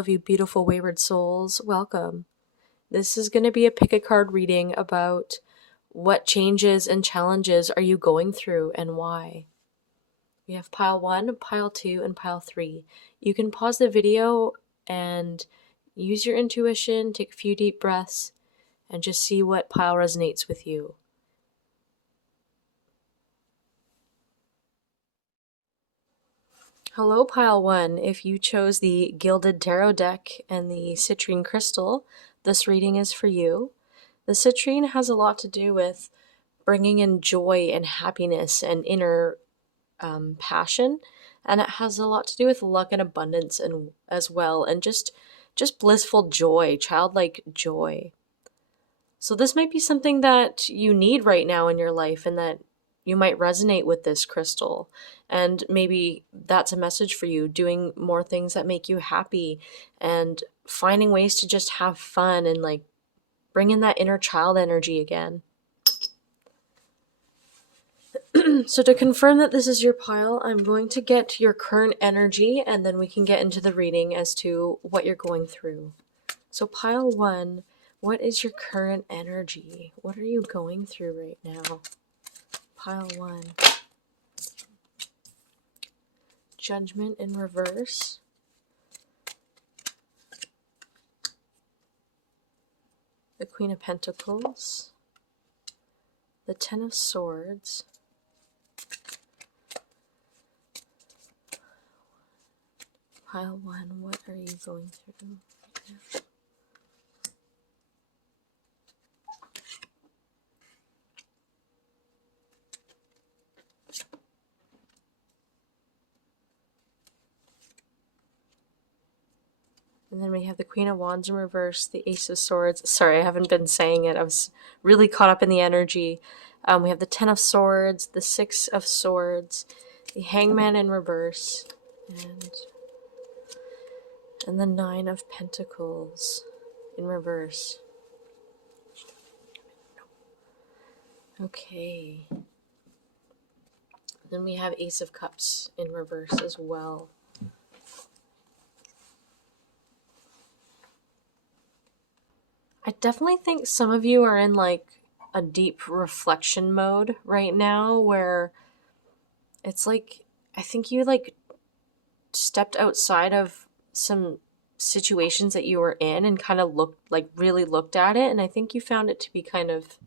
of you beautiful wayward souls, welcome. This is going to be a pick a card reading about what changes and challenges are you going through and why. We have pile 1, pile 2, and pile 3. You can pause the video and use your intuition, take a few deep breaths, and just see what pile resonates with you. Hello, pile 1. If you chose the Gilded Tarot deck and the citrine crystal, this reading is for you. The citrine has a lot to do with bringing in joy and happiness and inner passion, and it has a lot to do with luck and abundance and as well, and just blissful joy, childlike joy. So this might be something that you need right now in your life, and that you might resonate with this crystal. And maybe that's a message for you, doing more things that make you happy and finding ways to just have fun and like bring in that inner child energy again. So to confirm that this is your pile, I'm going to get your current energy and then we can get into the reading as to what you're going through. So pile 1, what is your current energy? What are you going through right now? Pile 1. Judgment in reverse. The Queen of Pentacles. The Ten of Swords. Pile 1, what are you going through? And then we have the Queen of Wands in reverse, the Ace of Swords. Sorry, I haven't been saying it. I was really caught up in the energy. We have the Ten of Swords, the Six of Swords, the Hangman in reverse, and the Nine of Pentacles in reverse. Okay. Then we have Ace of Cups in reverse as well. I definitely think some of you are in like a deep reflection mode right now where it's like, I think you like stepped outside of some situations that you were in and kind of really looked at it. And I think you found it to be kind of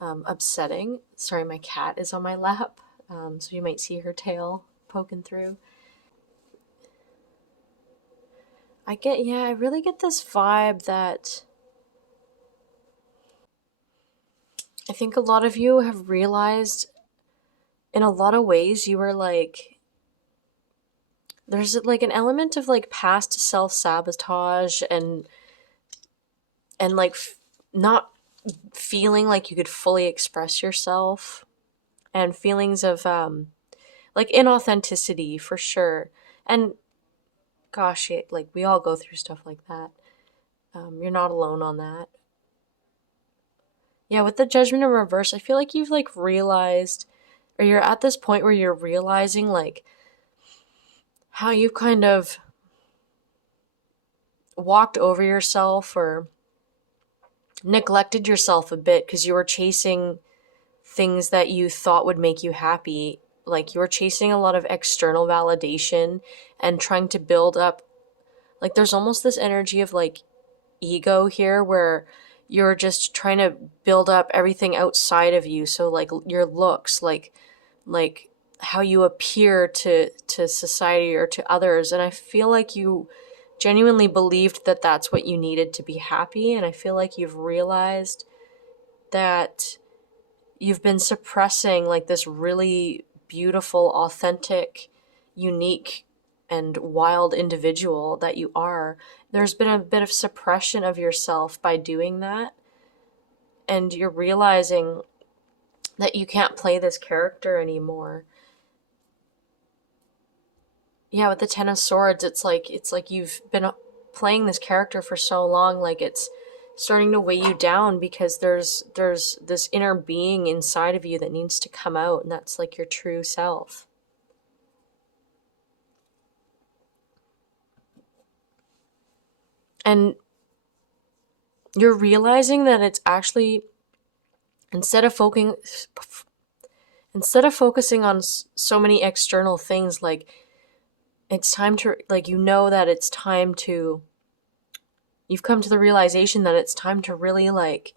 upsetting. Sorry, my cat is on my lap. So you might see her tail poking through. I really get this vibe that I think a lot of you have realized in a lot of ways you were like, there's like an element of like past self-sabotage and like not feeling like you could fully express yourself, and feelings of like inauthenticity for sure. And gosh, like we all go through stuff like that. You're not alone on that. Yeah, with the Judgment in reverse, I feel like you've like realized, or you're at this point where you're realizing like how you've kind of walked over yourself or neglected yourself a bit because you were chasing things that you thought would make you happy. Like you were chasing a lot of external validation and trying to build up, like there's almost this energy of like ego here where you're just trying to build up everything outside of you. So like your looks, like how you appear to society or to others. And I feel like you genuinely believed that that's what you needed to be happy. And I feel like you've realized that you've been suppressing like this really beautiful, authentic, unique, and wild individual that you are. There's been a bit of suppression of yourself by doing that. And you're realizing that you can't play this character anymore. Yeah, with the Ten of Swords, it's like you've been playing this character for so long, like it's starting to weigh you down because there's this inner being inside of you that needs to come out, and that's like your true self. And you're realizing that it's actually, instead of focusing on so many external things, like, it's time to, like, that it's time to, you've come to the realization that it's time to really, like,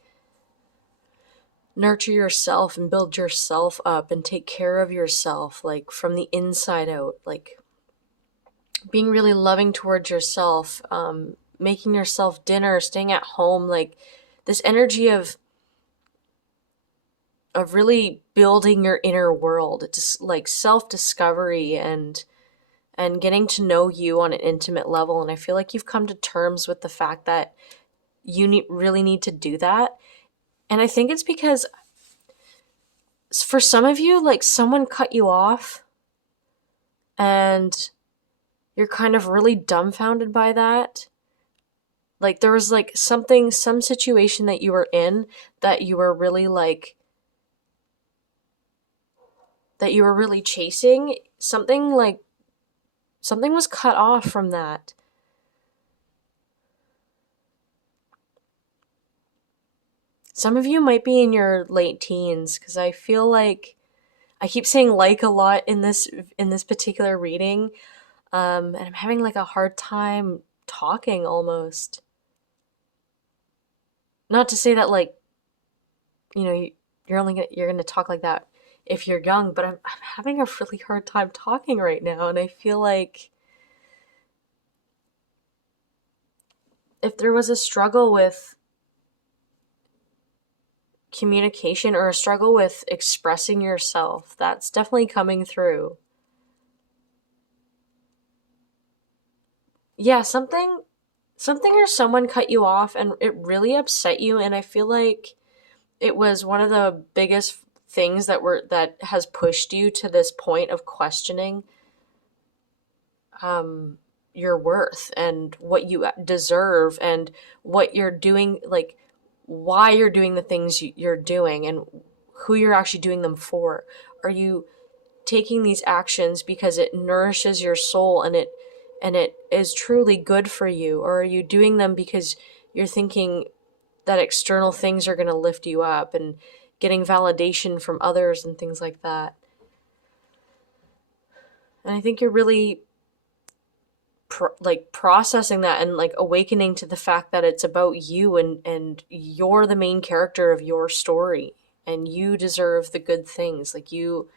nurture yourself and build yourself up and take care of yourself, like, from the inside out, like being really loving towards yourself, making yourself dinner, staying at home, like this energy of really building your inner world. It's just like self-discovery and getting to know you on an intimate level. And I feel like you've come to terms with the fact that you really need to do that. And I think it's because for some of you, like, someone cut you off and you're kind of really dumbfounded by that. Like, there was like some situation that you were in that you were really like, that you were really chasing. Something was cut off from that. Some of you might be in your late teens, because I feel like I keep saying like a lot in this particular reading, and I'm having like a hard time talking almost. Not to say that, like, you're gonna talk like that if you're young, but I'm having a really hard time talking right now, and I feel like if there was a struggle with communication or a struggle with expressing yourself, that's definitely coming through. Yeah, something or someone cut you off and it really upset you, and I feel like it was one of the biggest things that has pushed you to this point of questioning um your worth and what you deserve and what you're doing, like why you're doing the things you're doing and who you're actually doing them for. Are you taking these actions because it nourishes your soul and it is truly good for you, or are you doing them because you're thinking that external things are going to lift you up and getting validation from others and things like that? And I think you're really like processing that and like awakening to the fact that it's about you, and you're the main character of your story and you deserve the good things. Like, you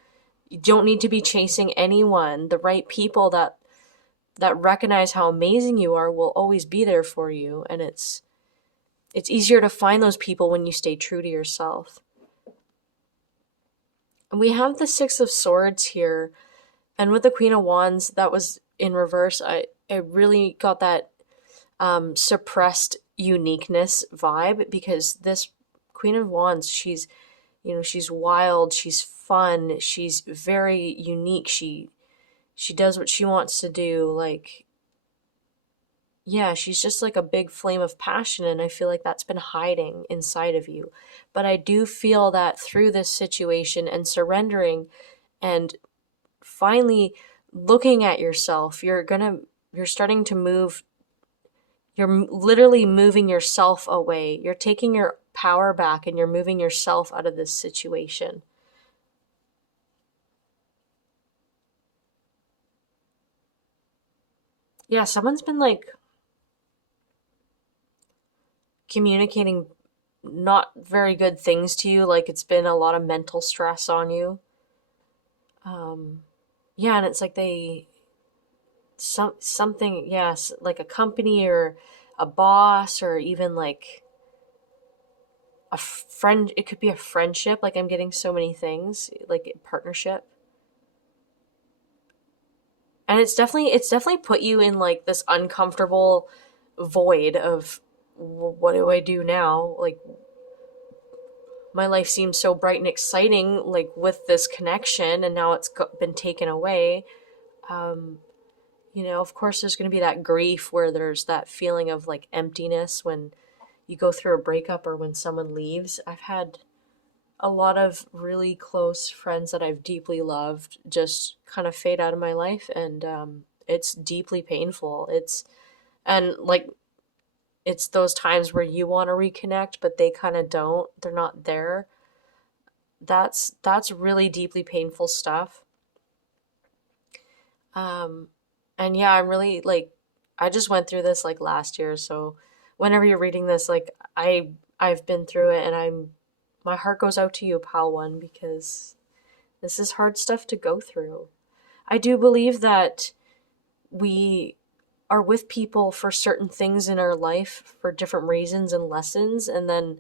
don't need to be chasing anyone. The right people that recognize how amazing you are will always be there for you, and it's easier to find those people when you stay true to yourself. And we have the Six of Swords here, and with the Queen of Wands that was in reverse, I really got that suppressed uniqueness vibe, because this Queen of Wands, she's wild, she's fun, she's very unique, she does what she wants to do. Like, yeah, she's just like a big flame of passion, and I feel like that's been hiding inside of you. But I do feel that through this situation and surrendering and finally looking at yourself, you're starting to move. You're literally moving yourself away. You're taking your power back and you're moving yourself out of this situation. Yeah, someone's been like communicating not very good things to you, like it's been a lot of mental stress on you. Um yeah, and it's like something, yes, like a company or a boss or even like a friend. It could be a friendship, like I'm getting so many things, like a partnership. And it's definitely put you in like this uncomfortable void of, what do I do now? Like, my life seems so bright and exciting, like with this connection, and now it's been taken away. um of course there's going to be that grief where there's that feeling of like emptiness when you go through a breakup or when someone leaves. I've had a lot of really close friends that I've deeply loved just kind of fade out of my life, and it's deeply painful. And like, it's those times where you want to reconnect, but they kind of don't. They're not there. That's really deeply painful stuff. Um, and yeah, I'm really like, I just went through this like last year. So whenever you're reading this, like I've been through it, and my heart goes out to you, pal one, because this is hard stuff to go through. I do believe that we are with people for certain things in our life for different reasons and lessons, and then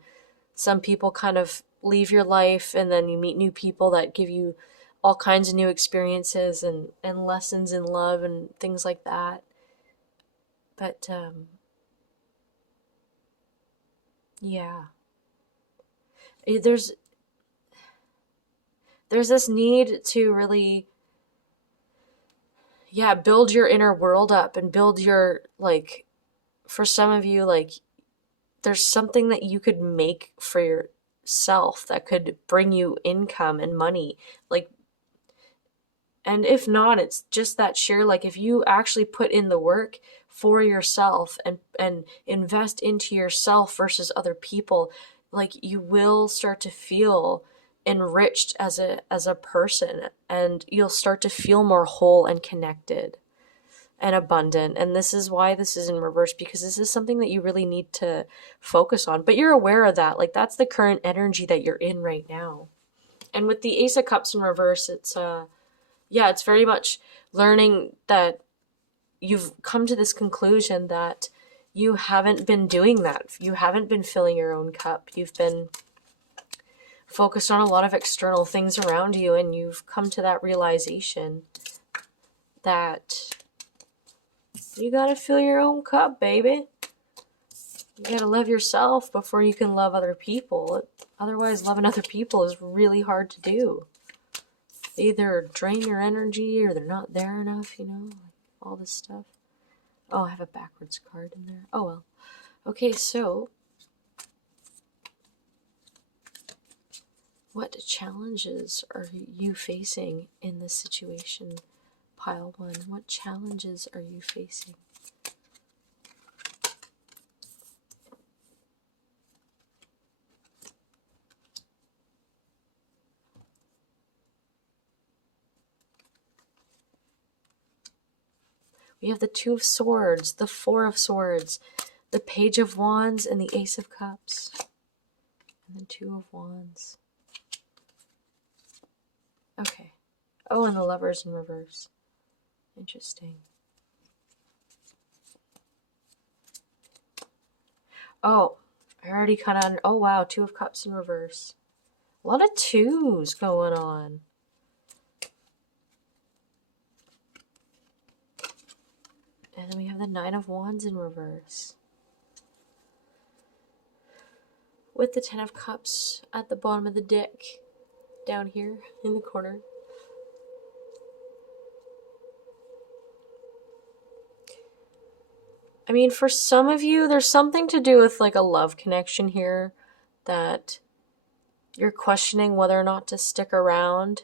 some people kind of leave your life, and then you meet new people that give you all kinds of new experiences and lessons in love and things like that. But yeah, there's this need to really, yeah, build your inner world up and build your, like, for some of you, like, there's something that you could make for yourself that could bring you income and money. Like, and if not, it's just that sheer, like, if you actually put in the work for yourself and invest into yourself versus other people, like, you will start to feel enriched as a person, and you'll start to feel more whole and connected and abundant. And this is why this is in reverse, because this is something that you really need to focus on. But you're aware of that. Like, that's the current energy that you're in right now. And with the Ace of Cups in reverse, it's yeah, it's very much learning that you've come to this conclusion that you haven't been doing that. You haven't been filling your own cup. You've been focused on a lot of external things around you, and you've come to that realization that you gotta fill your own cup, baby. You gotta love yourself before you can love other people. Otherwise, loving other people is really hard to do. They either drain your energy or they're not there enough, you know, like all this stuff. Oh, I have a backwards card in there. Oh well. Okay, so what challenges are you facing in this situation, pile one? What challenges are you facing? We have the Two of Swords, the Four of Swords, the Page of Wands, and the Ace of Cups. And the Two of Wands. Okay. Oh, and the Lovers in reverse. Interesting. Oh, I already kind of... Oh, wow. Two of Cups in reverse. A lot of twos going on. And then we have the Nine of Wands in reverse. With the Ten of Cups at the bottom of the deck. Down here in the corner. I mean, for some of you, there's something to do with like a love connection here that you're questioning whether or not to stick around.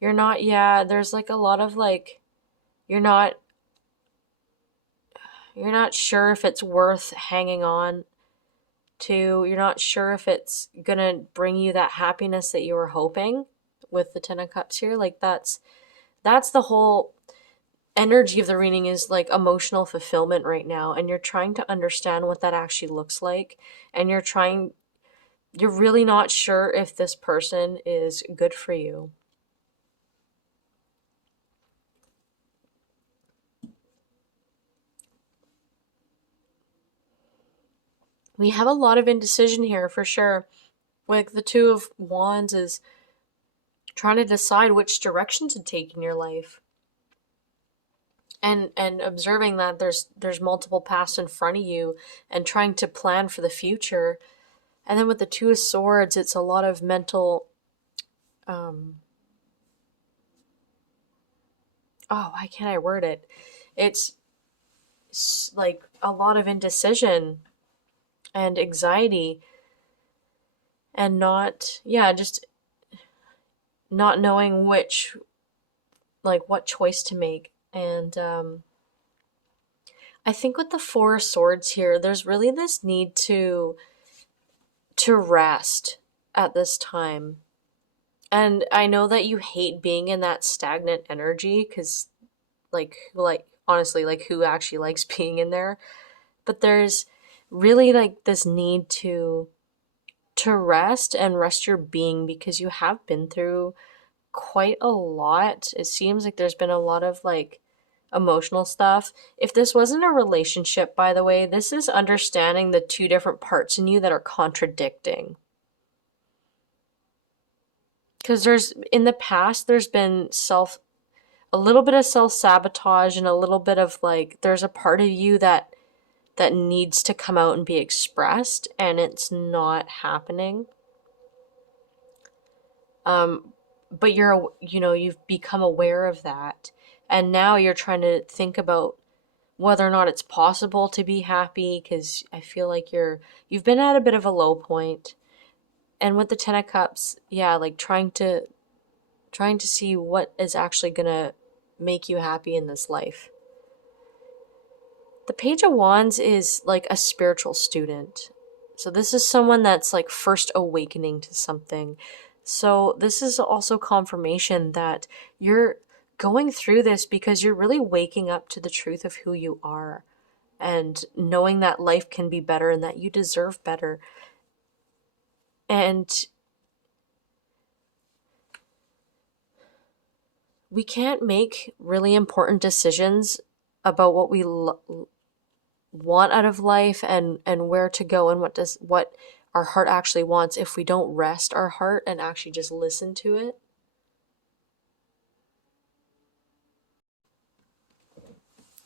You're not, yeah, there's like a lot of like, you're not sure if it's worth hanging on to. You're not sure if it's gonna bring you that happiness that you were hoping with the Ten of Cups here. Like, that's the whole energy of the reading, is like emotional fulfillment right now, and you're trying to understand what that actually looks like, and you're really not sure if this person is good for you. We have a lot of indecision here for sure. Like, the Two of Wands is trying to decide which direction to take in your life, and observing that there's multiple paths in front of you, and trying to plan for the future. And then with the Two of Swords, it's a lot of mental oh, why can't I word it? It's like a lot of indecision and anxiety, and just not knowing which like what choice to make. And I think with the Four of Swords here, there's really this need to rest at this time. And I know that you hate being in that stagnant energy because like honestly, like who actually likes being in there? But there's really like this need to rest and rest your being because you have been through quite a lot. It seems like there's been a lot of like emotional stuff. If this wasn't a relationship, by the way, this is understanding the two different parts in you that are contradicting. Because there's in the past there's been a little bit of self-sabotage and a little bit of like there's a part of you that needs to come out and be expressed and it's not happening. But you've become aware of that and now you're trying to think about whether or not it's possible to be happy because I feel like you've been at a bit of a low point. And with the 10 of cups, yeah, like trying to see what is actually going to make you happy in this life. The Page of Wands is like a spiritual student. So this is someone that's like first awakening to something. So this is also confirmation that you're going through this because you're really waking up to the truth of who you are and knowing that life can be better and that you deserve better. And we can't make really important decisions about what we want out of life and where to go and what our heart actually wants if we don't rest our heart and actually just listen to it.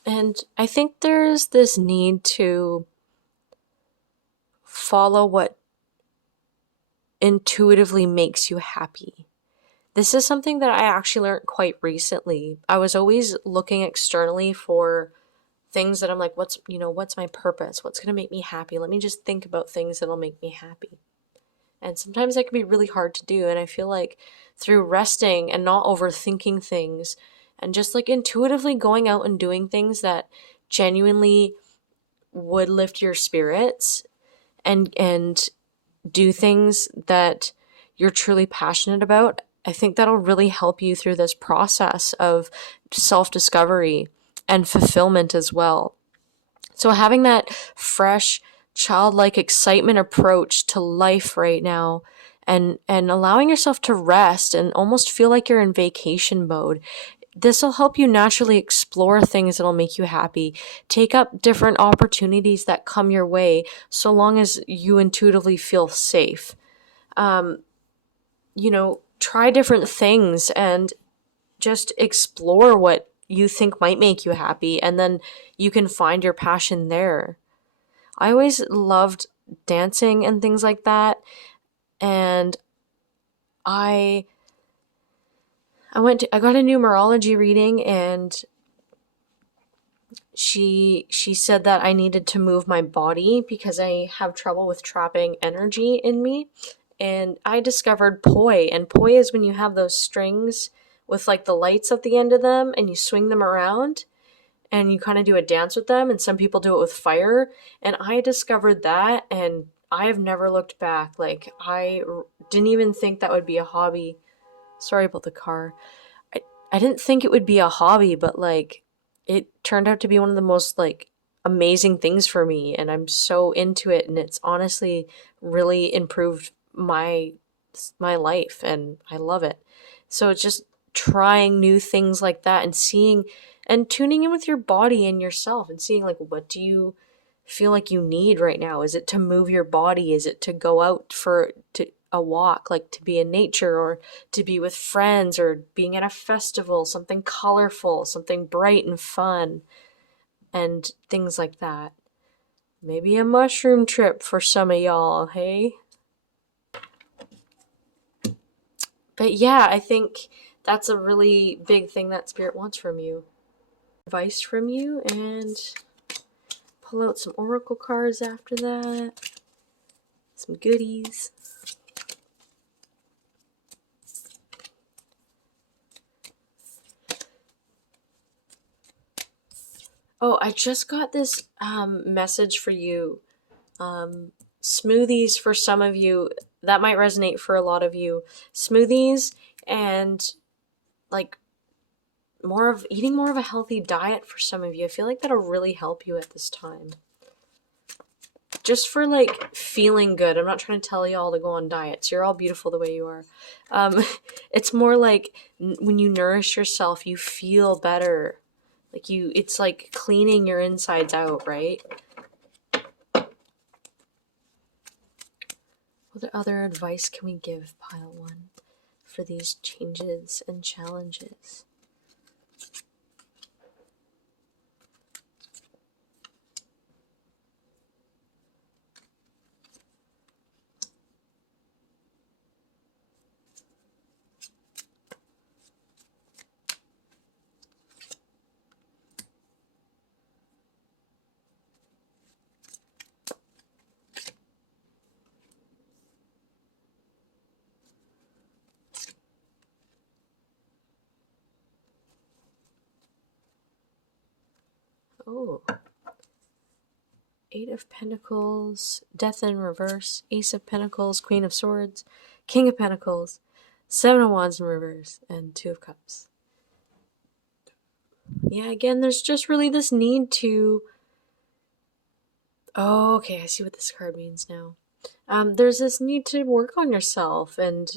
And I think there's this need to follow what intuitively makes you happy. This is something that I actually learned quite recently. I was always looking externally for things that I'm like, what's my purpose? What's going to make me happy? Let me just think about things that'll make me happy. And sometimes that can be really hard to do. And I feel like through resting and not overthinking things and just like intuitively going out and doing things that genuinely would lift your spirits and do things that you're truly passionate about, I think that'll really help you through this process of self-discovery and fulfillment as well. So having that fresh, childlike excitement approach to life right now and allowing yourself to rest and almost feel like you're in vacation mode. This will help you naturally explore things that'll make you happy. Take up different opportunities that come your way so long as you intuitively feel safe. Try different things and just explore what you think might make you happy, and then you can find your passion there. I always loved dancing and things like that, and I I got a numerology reading, and she said that I needed to move my body because I have trouble with trapping energy in me. And I discovered poi, and poi is when you have those strings with like the lights at the end of them and you swing them around and you kind of do a dance with them, and some people do it with fire. And I discovered that and I have never looked back. Like didn't even think that would be a hobby. Sorry about the car. I didn't think it would be a hobby, but like it turned out to be one of the most like amazing things for me, and I'm so into it, and it's honestly really improved my life and I love it. So it's just trying new things like that and seeing and tuning in with your body and yourself and seeing like what do you feel like you need right now? Is it to move your body? Is it to go out for to a walk, like to be in nature or to be with friends or being at a festival, something colorful, something bright and fun and things like that. Maybe a mushroom trip for some of y'all, hey? But yeah, I think that's a really big thing that Spirit wants from you. Advice from you, and pull out some oracle cards after that. Some goodies. Oh, I just got this message for you. Um, Smoothies for some of you, that might resonate for a lot of you. Smoothies and like more of eating more of a healthy diet for some of you. I feel like that'll really help you at this time. Just for like feeling good. I'm not trying to tell you all to go on diets. You're all beautiful the way you are. Um, it's more like when you nourish yourself, you feel better. It's like cleaning your insides out, right? What other advice can we give, pile one, for these changes and challenges? Oh, Eight of Pentacles, Death in reverse, Ace of Pentacles, Queen of Swords, King of Pentacles, Seven of Wands in reverse, and Two of Cups. Yeah, again, there's just really this need to... Oh, okay, I see what this card means now. There's this need to work on yourself and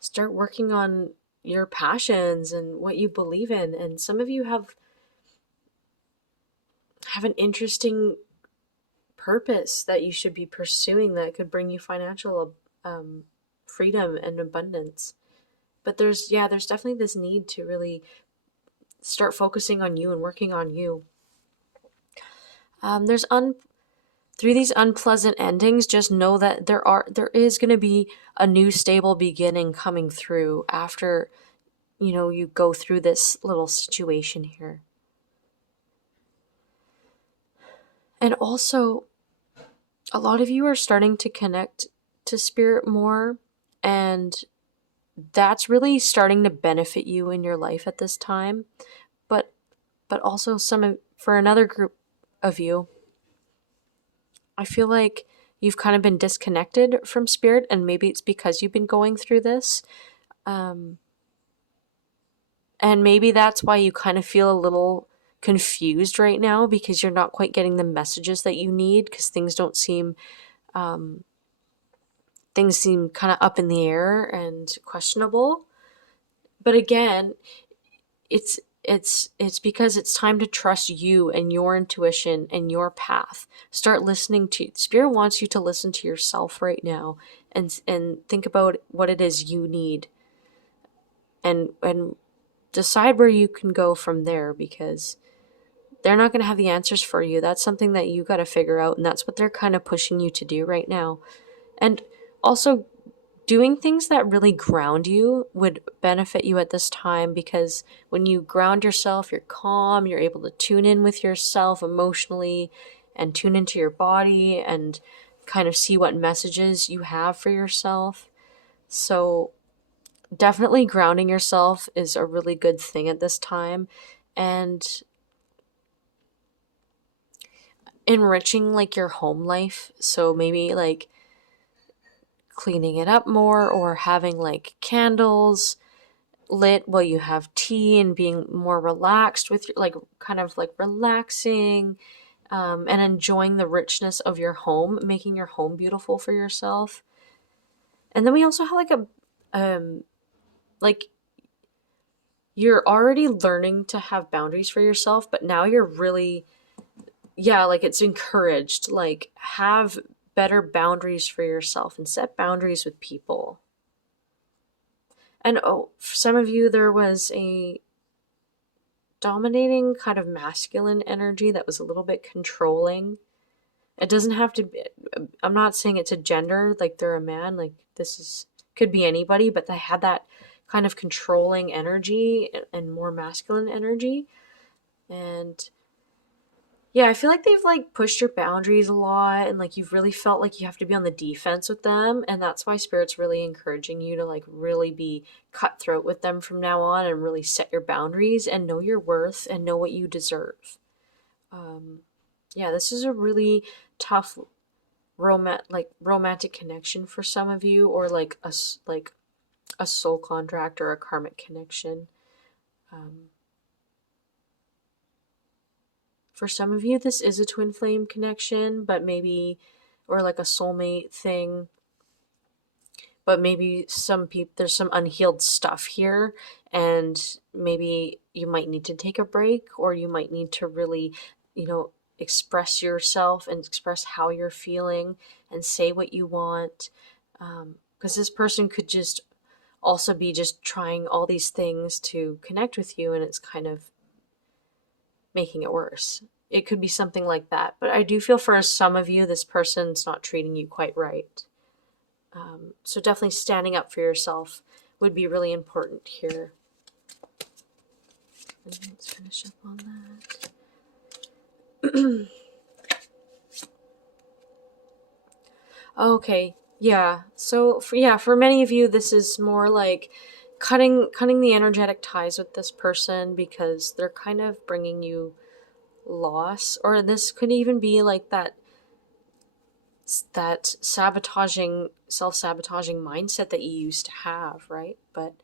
start working on your passions and what you believe in. And some of you have an interesting purpose that you should be pursuing that could bring you financial freedom and abundance. But there's definitely this need to really start focusing on you and working on you. Through these unpleasant endings, just know that there is going to be a new stable beginning coming through after you go through this little situation here. And also, a lot of you are starting to connect to spirit more, and that's really starting to benefit you in your life at this time. But also for another group of you, I feel like you've kind of been disconnected from spirit, and maybe it's because you've been going through this. And maybe that's why you kind of feel a little confused right now, because you're not quite getting the messages that you need, because things seem kind of up in the air and questionable. But again, it's because it's time to trust you and your intuition and your path. Start listening to Spirit wants you to listen to yourself right now and think about what it is you need, and decide where you can go from there, because they're not going to have the answers for you. That's something that you got to figure out, and that's what they're kind of pushing you to do right now. And also, doing things that really ground you would benefit you at this time, because when you ground yourself, you're calm, you're able to tune in with yourself emotionally and tune into your body and kind of see what messages you have for yourself. So definitely grounding yourself is a really good thing at this time, and enriching like your home life. So maybe like cleaning it up more, or having like candles lit while you have tea, and being more relaxed with like kind of like relaxing, and enjoying the richness of your home, making your home beautiful for yourself. And then we also have like you're already learning to have boundaries for yourself, but now you're really, yeah, like it's encouraged, like have better boundaries for yourself and set boundaries with people. And for some of you, there was a dominating kind of masculine energy that was a little bit controlling. It doesn't have to be, I'm not saying it's a gender, like they're a man, like could be anybody, but they had that kind of controlling energy and more masculine energy. And yeah, I feel like they've like pushed your boundaries a lot, and like you've really felt like you have to be on the defense with them, and that's why Spirit's really encouraging you to like really be cutthroat with them from now on, and really set your boundaries and know your worth and know what you deserve. Yeah, this is a really tough romantic connection for some of you, or like a soul contract or a karmic connection. Um, for some of you, this is a twin flame connection, but maybe, or like a soulmate thing. But maybe some people, there's some unhealed stuff here, and maybe you might need to take a break, or you might need to really, you know, express yourself and express how you're feeling and say what you want. Because this person could just also be just trying all these things to connect with you, and it's kind of making it worse. It could be something like that. But I do feel for some of you, this person's not treating you quite right. So definitely standing up for yourself would be really important here. And let's finish up on that. Okay, yeah. So for many of you, this is more like cutting the energetic ties with this person, because they're kind of bringing you loss, or this could even be like that self-sabotaging mindset that you used to have, right? But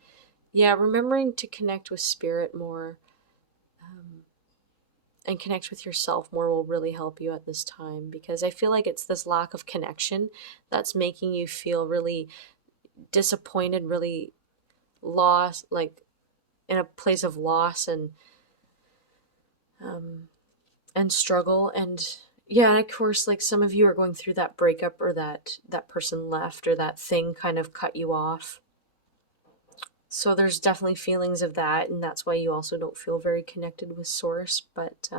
yeah, remembering to connect with spirit more, and connect with yourself more will really help you at this time, because I feel like it's this lack of connection that's making you feel really disappointed, really lost, like in a place of loss um, and struggle. And yeah, of course, like some of you are going through that breakup, or that person left, or that thing kind of cut you off. So there's definitely feelings of that, and that's why you also don't feel very connected with source. But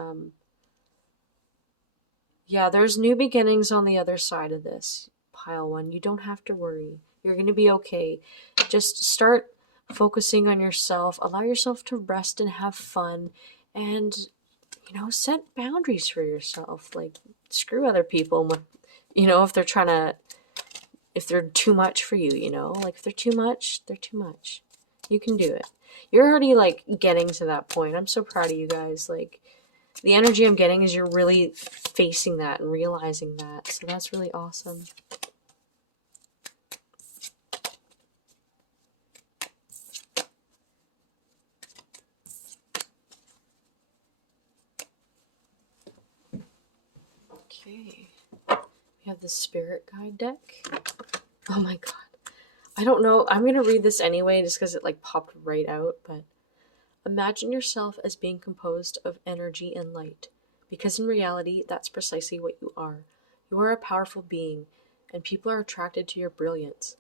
yeah, there's new beginnings on the other side of this, pile one. You don't have to worry. You're going to be okay. Just start focusing on yourself. Allow yourself to rest and have fun, and set boundaries for yourself. Like, screw other people and if they're trying to, if they're too much for you, like if they're too much, they're too much. You can do it. You're already like getting to that point. I'm so proud of you guys. Like, the energy I'm getting is you're really facing that and realizing that. So that's really awesome. Okay. We have the Spirit Guide deck. Oh my god. I don't know. I'm going to read this anyway just because it like popped right out. But imagine yourself as being composed of energy and light, because in reality, that's precisely what you are. You are a powerful being, and people are attracted to your brilliance.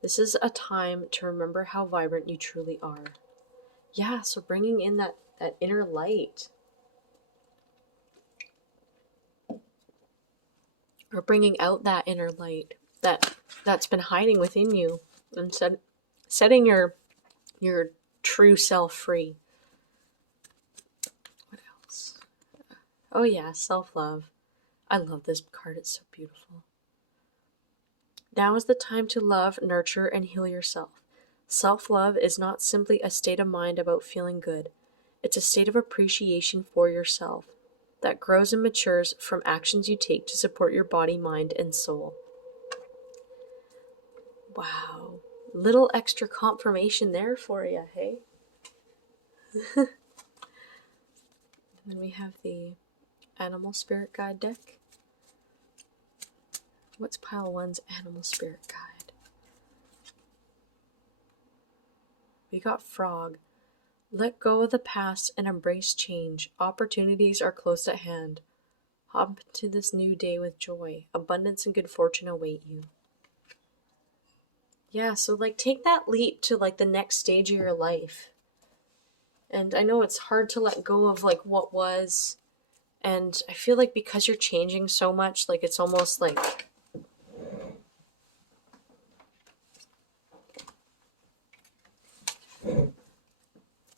This is a time to remember how vibrant you truly are. Yeah, so bringing in that inner light, or bringing out that inner light that's been hiding within you, and setting your true self free. What else? Oh yeah, self-love. I love this card. It's so beautiful. Now is the time to love, nurture, and heal yourself. Self-love is not simply a state of mind about feeling good. It's a state of appreciation for yourself that grows and matures from actions you take to support your body, mind, and soul. Wow. Little extra confirmation there for you, hey? And then we have the Animal Spirit Guide deck. What's pile one's Animal Spirit Guide? We got Frog. Let go of the past and embrace change. Opportunities are close at hand. Hop into this new day with joy. Abundance and good fortune await you. Yeah, so like take that leap to like the next stage of your life. And I know it's hard to let go of like what was. And I feel like because you're changing so much, like it's almost like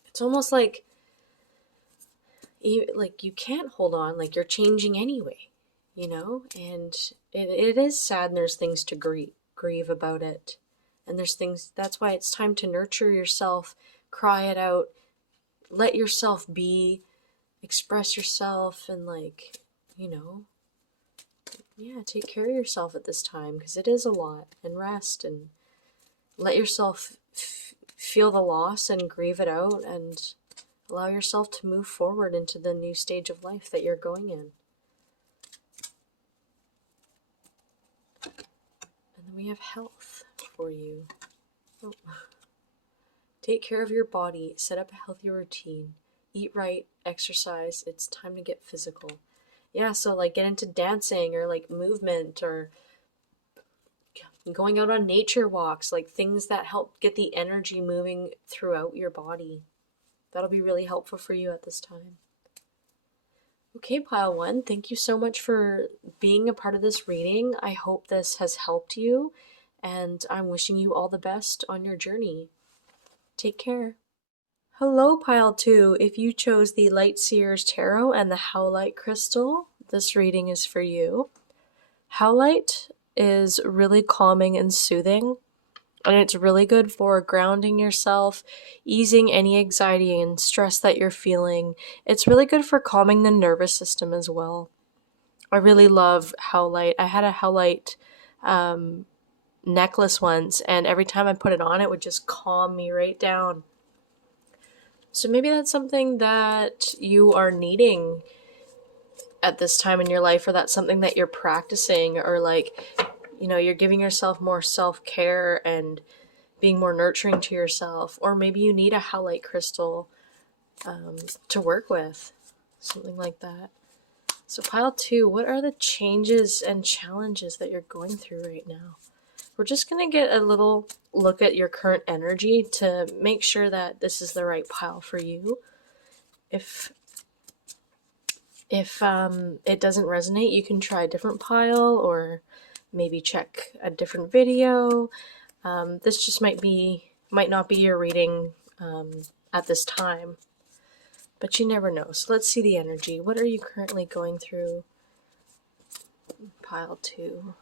it's almost like you can't hold on, like you're changing anyway, and it is sad, and there's things to grieve about it, and there's things, that's why it's time to nurture yourself, cry it out, let yourself be, express yourself and take care of yourself at this time, because it is a lot, and rest and let yourself feel the loss and grieve it out, and allow yourself to move forward into the new stage of life that you're going in. And then we have health for you. Oh. Take care of your body, set up a healthy routine, eat right, exercise. It's time to get physical. Yeah, so get into dancing or movement, or going out on nature walks, things that help get the energy moving throughout your body. That'll be really helpful for you at this time. Okay, Pile 1, thank you so much for being a part of this reading. I hope this has helped you, and I'm wishing you all the best on your journey. Take care. Hello, Pile 2. If you chose the Light Seers Tarot and the Howlite Crystal, this reading is for you. Howlite is really calming and soothing, and it's really good for grounding yourself, easing any anxiety and stress that you're feeling. It's really good for calming the nervous system as well. I really love Howlite. I had a Howlite necklace once, and every time I put it on, it would just calm me right down. So maybe that's something that you are needing at this time in your life, or that's something that you're practicing, or you're giving yourself more self-care and being more nurturing to yourself. Or maybe you need a Howlite crystal to work with, something like that. So Pile 2, what are the changes and challenges that you're going through right now? We're just going to get a little look at your current energy to make sure that this is the right pile for you. If it doesn't resonate, you can try a different pile, or maybe check a different video. This just might not be your reading at this time, but you never know. So let's see the energy. What are you currently going through? Pile 2.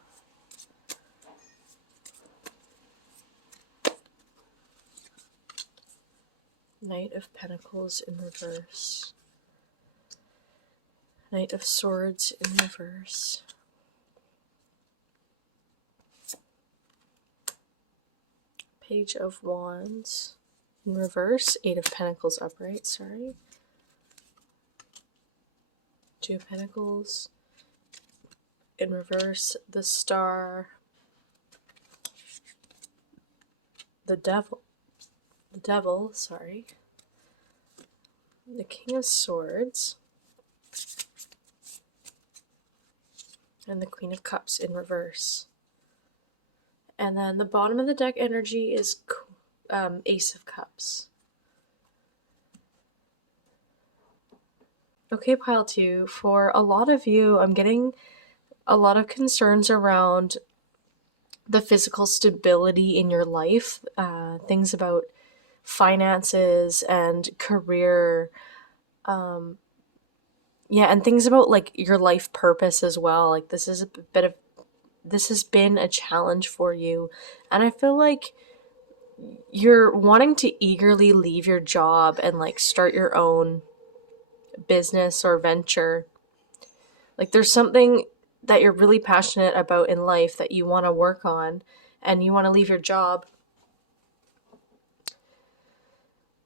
Knight of Pentacles in reverse. Knight of Swords in reverse. Page of Wands in reverse. 8 of Pentacles upright, sorry. 2 of Pentacles in reverse. The Star. The Devil, sorry. The King of Swords. And the Queen of Cups in reverse. And then the bottom of the deck energy is Ace of Cups. Okay, Pile 2, for a lot of you, I'm getting a lot of concerns around the physical stability in your life, things about finances and career, and things about your life purpose as well. This has been a challenge for you, and I feel like you're wanting to eagerly leave your job and start your own business or venture. There's something that you're really passionate about in life that you want to work on, and you want to leave your job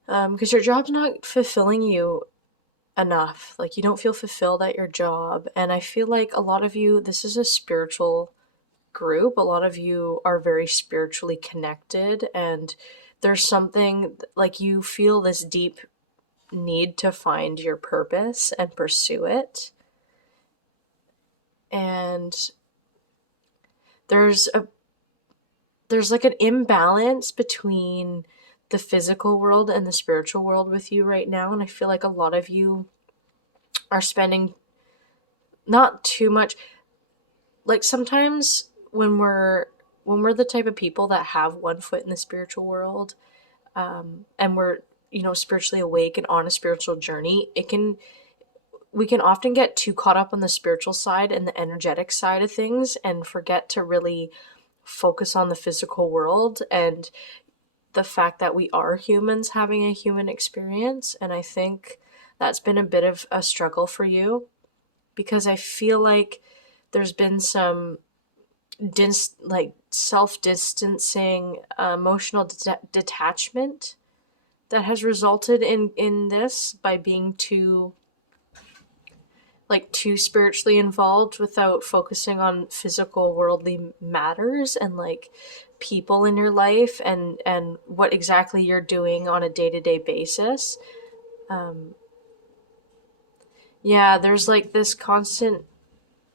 because your job's not fulfilling you enough. You don't feel fulfilled at your job. And I feel like a lot of you, this is a spiritual group. A lot of you are very spiritually connected, and there's something you feel this deep need to find your purpose and pursue it. And there's an imbalance between the physical world and the spiritual world with you right now. And I feel like a lot of you are spending not too much, sometimes when we're the type of people that have one foot in the spiritual world, and we're spiritually awake and on a spiritual journey, we can often get too caught up on the spiritual side and the energetic side of things and forget to really focus on the physical world and the fact that we are humans having a human experience. And I think that's been a bit of a struggle for you, because I feel like there's been some like self-distancing, emotional detachment that has resulted in this, by being too spiritually involved without focusing on physical worldly matters and like people in your life, and what exactly you're doing on a day-to-day basis. Yeah, there's like this constant,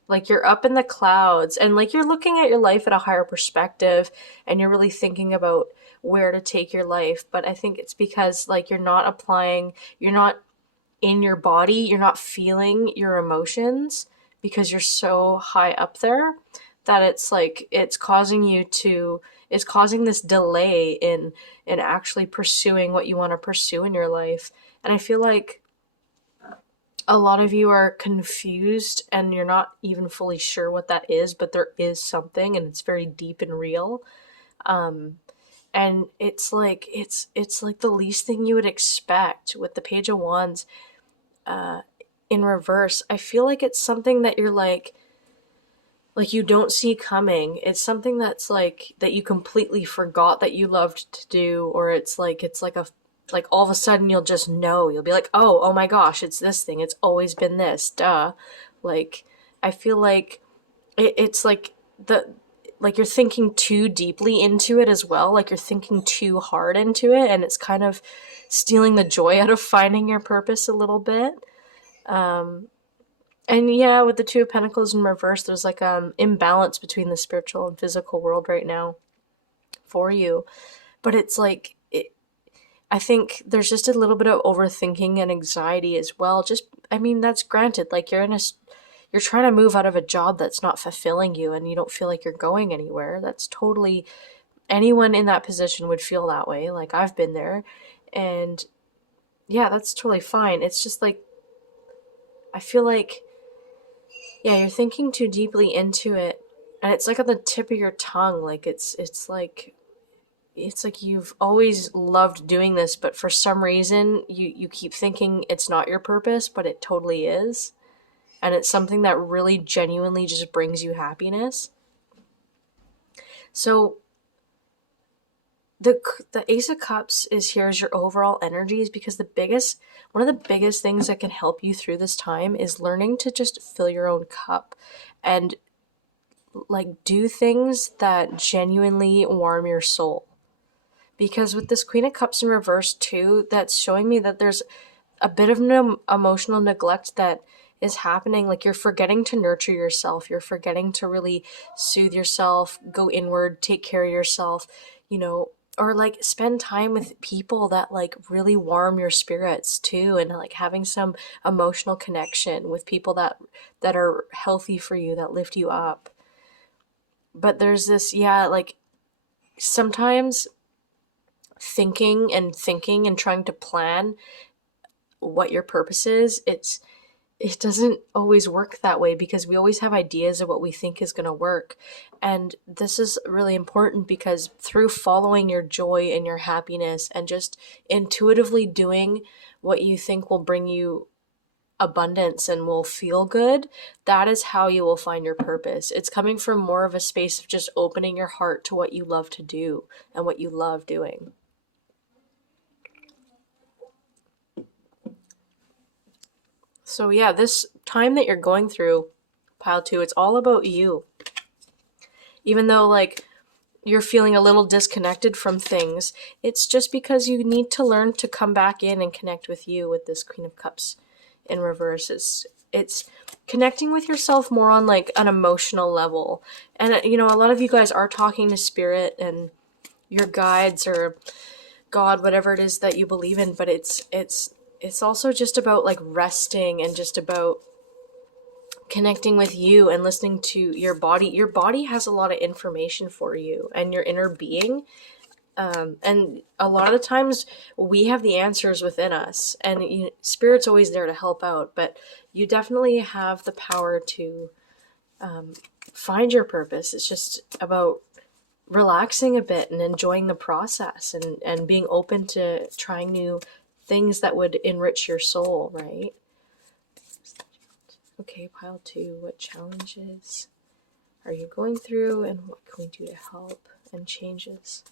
like you're up in the clouds, and like you're looking at your life at a higher perspective, and you're really thinking about where to take your life. But I think it's because like you're not in your body, you're not feeling your emotions because you're so high up there, that it's like it's causing this delay in actually pursuing what you want to pursue in your life. And I feel like a lot of you are confused and you're not even fully sure what that is, but there is something, and it's very deep and real. And it's like the least thing you would expect with the Page of Wands in reverse. I feel like it's something that you're like you don't see coming. It's something that's like that you completely forgot that you loved to do, or it's like a like all of a sudden you'll just know. You'll be like, "Oh my gosh, it's this thing. It's always been this." Duh. Like I feel like it's like the like you're thinking too deeply into it as well. Like you're thinking too hard into it, and it's kind of stealing the joy out of finding your purpose a little bit. And yeah, with the Two of Pentacles in reverse, there's like imbalance between the spiritual and physical world right now for you. But it's like I think there's just a little bit of overthinking and anxiety as well. Just I mean, that's granted. Like you're trying to move out of a job that's not fulfilling you, and you don't feel like you're going anywhere. That's totally, anyone in that position would feel that way. Like I've been there. And yeah, that's totally fine. It's just like I feel like, yeah, you're thinking too deeply into it, and it's like on the tip of your tongue. Like it's like you've always loved doing this, but for some reason you keep thinking it's not your purpose, but it totally is. And it's something that really genuinely just brings you happiness. So the Ace of Cups is here as your overall energies, because one of the biggest things that can help you through this time is learning to just fill your own cup, and like do things that genuinely warm your soul. Because with this Queen of Cups in reverse too, that's showing me that there's a bit of an emotional neglect that is happening. Like you're forgetting to nurture yourself, you're forgetting to really soothe yourself, go inward, take care of yourself, or like spend time with people that like really warm your spirits too, and like having some emotional connection with people that are healthy for you, that lift you up. But there's this, yeah, like sometimes thinking and trying to plan what your purpose is, it doesn't always work that way, because we always have ideas of what we think is going to work. And this is really important, because through following your joy and your happiness and just intuitively doing what you think will bring you abundance and will feel good, that is how you will find your purpose. It's coming from more of a space of just opening your heart to what you love to do and what you love doing. So yeah, this time that you're going through, pile two, it's all about you. Even though like you're feeling a little disconnected from things, it's just because you need to learn to come back in and connect with you with this Queen of Cups in reverse. It's connecting with yourself more on like an emotional level. And a lot of you guys are talking to spirit and your guides or God, whatever it is that you believe in, but it's also just about like resting and just about connecting with you and listening to your body. Your body has a lot of information for you, and your inner being. And a lot of the times we have the answers within us, and Spirit's always there to help out, but you definitely have the power to find your purpose. It's just about relaxing a bit and enjoying the process, and being open to trying new things that would enrich your soul, right? Okay, pile 2. What challenges are you going through, and what can we do to help, and changes?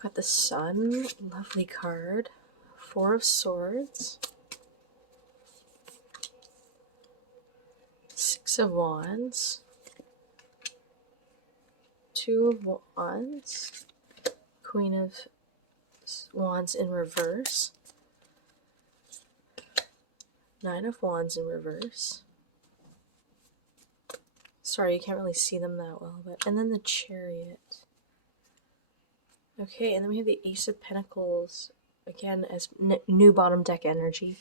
Got the Sun, lovely card. 4 of Swords. 6 of Wands. 2 of Wands. Queen of Wands in reverse. 9 of Wands in reverse. Sorry, you can't really see them that well, but and then the Chariot. Okay, and then we have the Ace of Pentacles again as new bottom deck energy.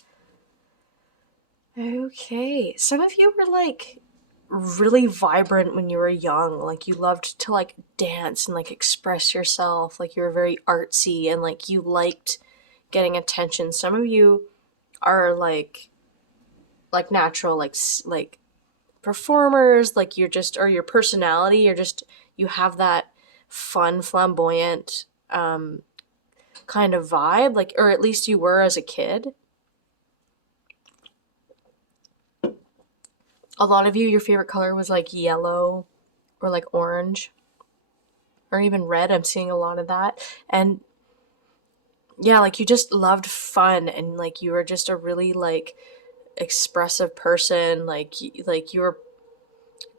Okay, some of you were like really vibrant when you were young. Like you loved to like dance and like express yourself. Like you were very artsy and like you liked getting attention. Some of you are like natural like performers. Like you're just, or your personality, you have that fun, flamboyant kind of vibe. Like, or at least you were as a kid. A lot of you, your favorite color was like yellow or like orange or even red. I'm seeing a lot of that. And yeah, like you just loved fun and like you were just a really like expressive person. Like you were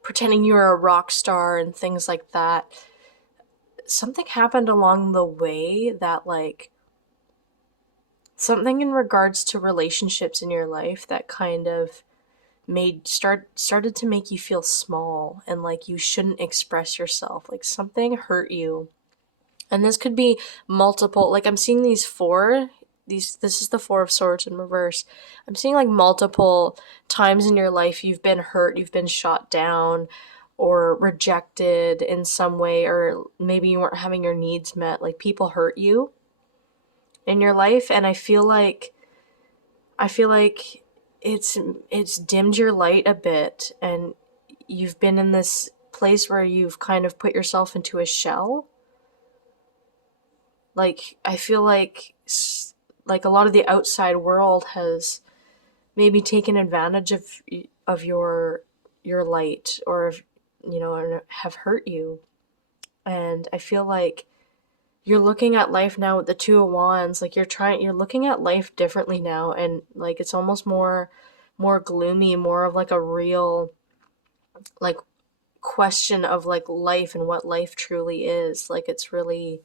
pretending you were a rock star and things like that. Something happened along the way that like something in regards to relationships in your life that kind of started to make you feel small and like you shouldn't express yourself. Like something hurt you. And this could be multiple, like I'm seeing this is the 4 of Swords in reverse. I'm seeing like multiple times in your life you've been hurt, you've been shot down or rejected in some way, or maybe you weren't having your needs met. Like people hurt you in your life, and I feel like it's dimmed your light a bit, and you've been in this place where you've kind of put yourself into a shell. Like I feel like a lot of the outside world has maybe taken advantage of your light, or have hurt you. And I feel like you're looking at life now with the 2 of Wands. Like you're looking at life differently now, and like it's almost more gloomy, more of like a real like question of like life and what life truly is. Like it's really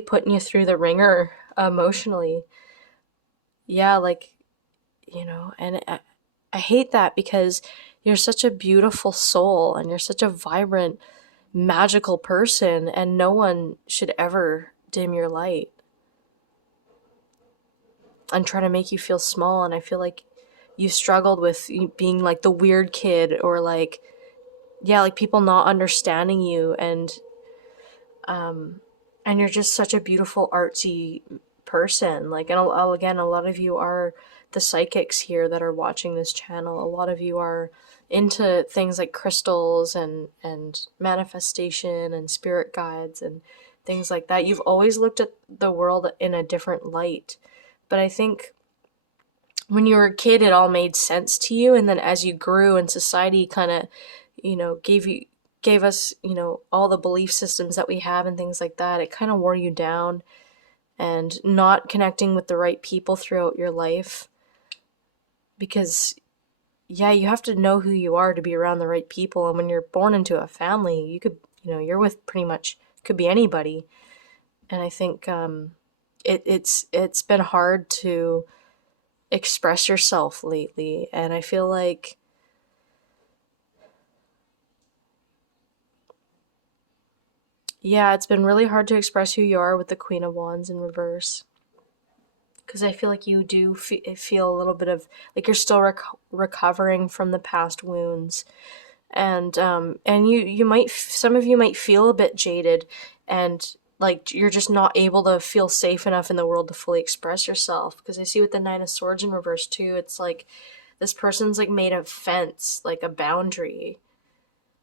putting you through the ringer emotionally. Yeah, like and I hate that because you're such a beautiful soul and you're such a vibrant, magical person, and no one should ever dim your light and try to make you feel small. And I feel like you struggled with being like the weird kid, or like, yeah, like people not understanding you, and you're just such a beautiful artsy person. Like, and again, a lot of you are the psychics here that are watching this channel. A lot of you are into things like crystals and manifestation and spirit guides and things like that. You've always looked at the world in a different light. But I think when you were a kid, it all made sense to you. And then as you grew and society kind of, gave us, all the belief systems that we have and things like that, it kind of wore you down, and not connecting with the right people throughout your life. Because, yeah, you have to know who you are to be around the right people. And when you're born into a family, you could, you're with pretty much, could be anybody. And I think it's been hard to express yourself lately. And I feel like it's been really hard to express who you are with the Queen of Wands in reverse. Because I feel like you do feel a little bit of, like you're still recovering from the past wounds. And you might, some of you might feel a bit jaded, and like you're just not able to feel safe enough in the world to fully express yourself. Because I see with the 9 of Swords in reverse too, it's like this person's like made a fence, like a boundary.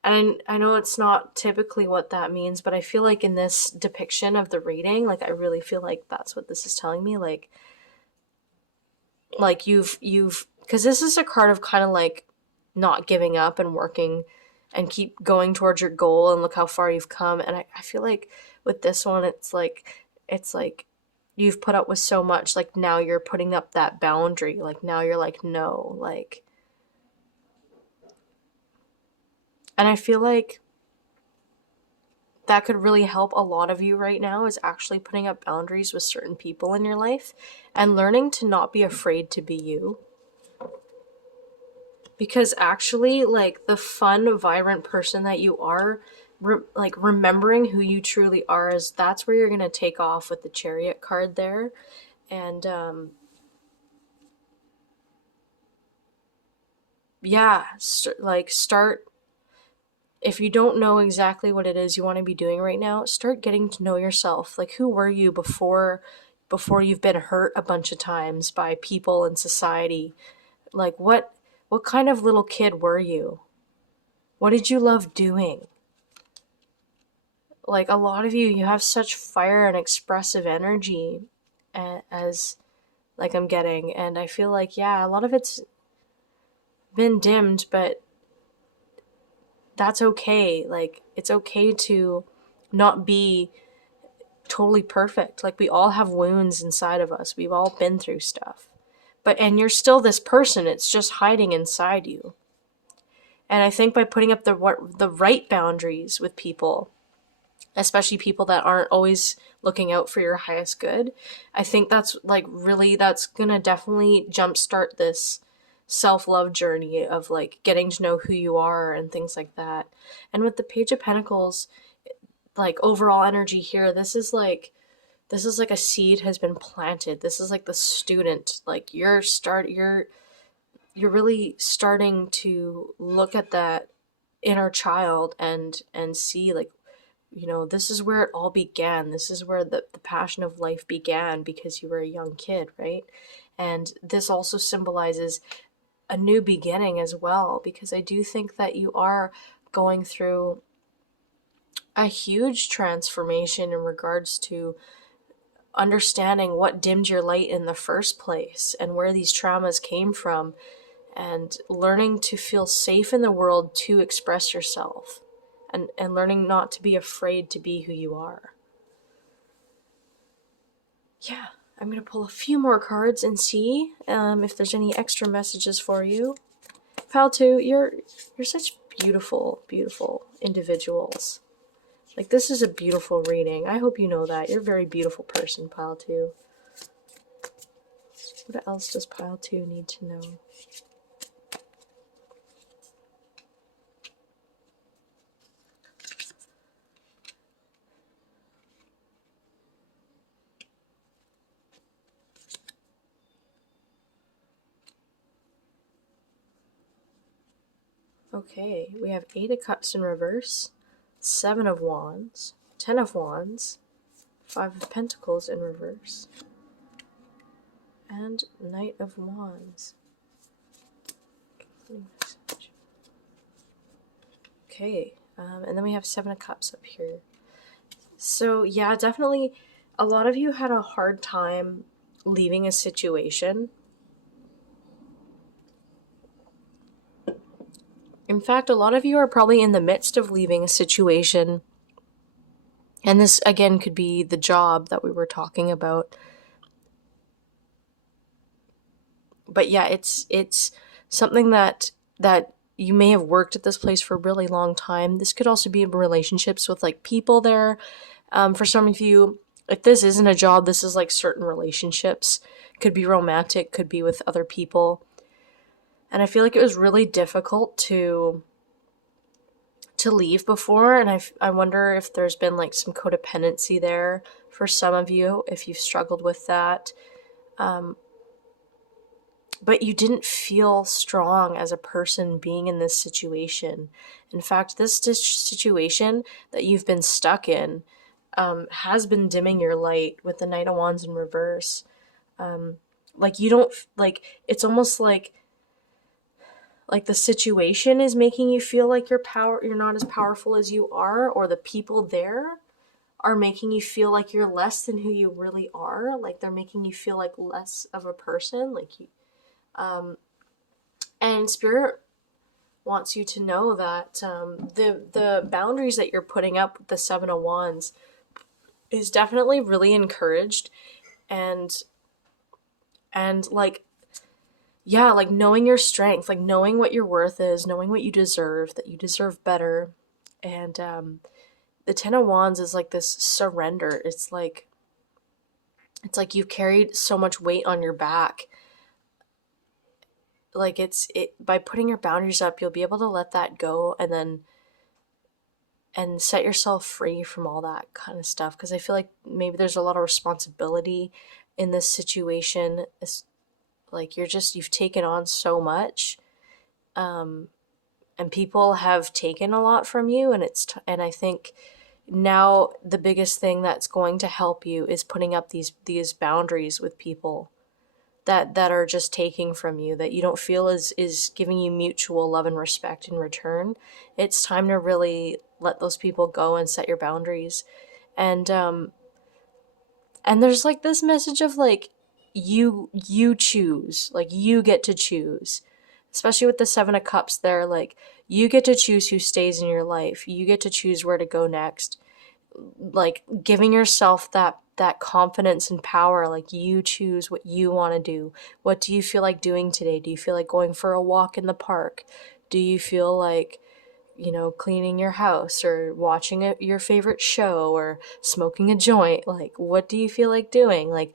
And I know it's not typically what that means, but I feel like in this depiction of the reading, like I really feel like that's what this is telling me. Like you've because this is a card of kind of like not giving up and working and keep going towards your goal and look how far you've come. And I feel like with this one, it's like you've put up with so much. Like now you're putting up that boundary. Like now you're like, no, like, and I feel like that could really help a lot of you right now is actually putting up boundaries with certain people in your life and learning to not be afraid to be you. Because actually, like the fun, vibrant person that you are, like remembering who you truly are, is that's where you're going to take off with the Chariot card there. And yeah, start, if you don't know exactly what it is you want to be doing right now, start getting to know yourself. Like who were you before you've been hurt a bunch of times by people and society? Like what kind of little kid were you? What did you love doing? Like a lot of you have such fire and expressive energy, as like I'm getting, and I feel like, yeah, a lot of it's been dimmed, but that's okay. Like it's okay to not be totally perfect. Like we all have wounds inside of us. We've all been through stuff. But and you're still this person. It's just hiding inside you. And I think by putting up the right boundaries with people, especially people that aren't always looking out for your highest good, I think that's like really, that's gonna definitely jumpstart this self-love journey of like getting to know who you are and things like that. And with the Page of Pentacles, like overall energy here, this is like a seed has been planted. This is like the student, like you're really starting to look at that inner child and see like, this is where it all began. This is where the passion of life began because you were a young kid, right? And this also symbolizes a new beginning as well, because I do think that you are going through a huge transformation in regards to understanding what dimmed your light in the first place and where these traumas came from, and learning to feel safe in the world to express yourself, and learning not to be afraid to be who you are. Yeah, I'm going to pull a few more cards and see if there's any extra messages for you. Pal 2, you're such beautiful, beautiful individuals. Like, this is a beautiful reading. I hope you know that. You're a very beautiful person, Pile 2. What else does Pile 2 need to know? Okay, we have 8 of Cups in reverse, 7 of Wands, 10 of Wands, 5 of Pentacles in reverse, and Knight of Wands. Okay, and then we have 7 of Cups up here. So yeah, definitely a lot of you had a hard time leaving a situation. In fact, a lot of you are probably in the midst of leaving a situation. And this, again, could be the job that we were talking about. But yeah, it's something that you may have worked at this place for a really long time. This could also be in relationships with like people there. For some of you, if this isn't a job, this is like certain relationships. Could be romantic, could be with other people. And I feel like it was really difficult to leave before, and I wonder if there's been like some codependency there for some of you, if you've struggled with that. But you didn't feel strong as a person being in this situation. In fact, this situation that you've been stuck in has been dimming your light with the Knight of Wands in reverse. Like you don't, like, it's almost like like the situation is making you feel like you're not as powerful as you are, or the people there are making you feel like you're less than who you really are, like they're making you feel like less of a person, like you, and spirit wants you to know that the boundaries that you're putting up with the Seven of Wands is definitely really encouraged, and like, yeah, like knowing your strength, like knowing what your worth is, knowing what you deserve, that you deserve better. And the Ten of Wands is like this surrender. It's like you've carried so much weight on your back. Like it by putting your boundaries up, you'll be able to let that go, and set yourself free from all that kind of stuff, because I feel like maybe there's a lot of responsibility in this situation. It's like you've taken on so much, and people have taken a lot from you, and and I think now the biggest thing that's going to help you is putting up these boundaries with people that are just taking from you, that you don't feel is giving you mutual love and respect in return. It's time to really let those people go and set your boundaries. And there's like this message of like, you choose, like you get to choose, especially with the Seven of Cups there. Like, you get to choose who stays in your life, you get to choose where to go next. Like, giving yourself that confidence and power, like you choose what you want to do. What do you feel like doing today? Do you feel like going for a walk in the park? Do you feel like, cleaning your house, or watching your favorite show, or smoking a joint? Like, what do you feel like doing? Like,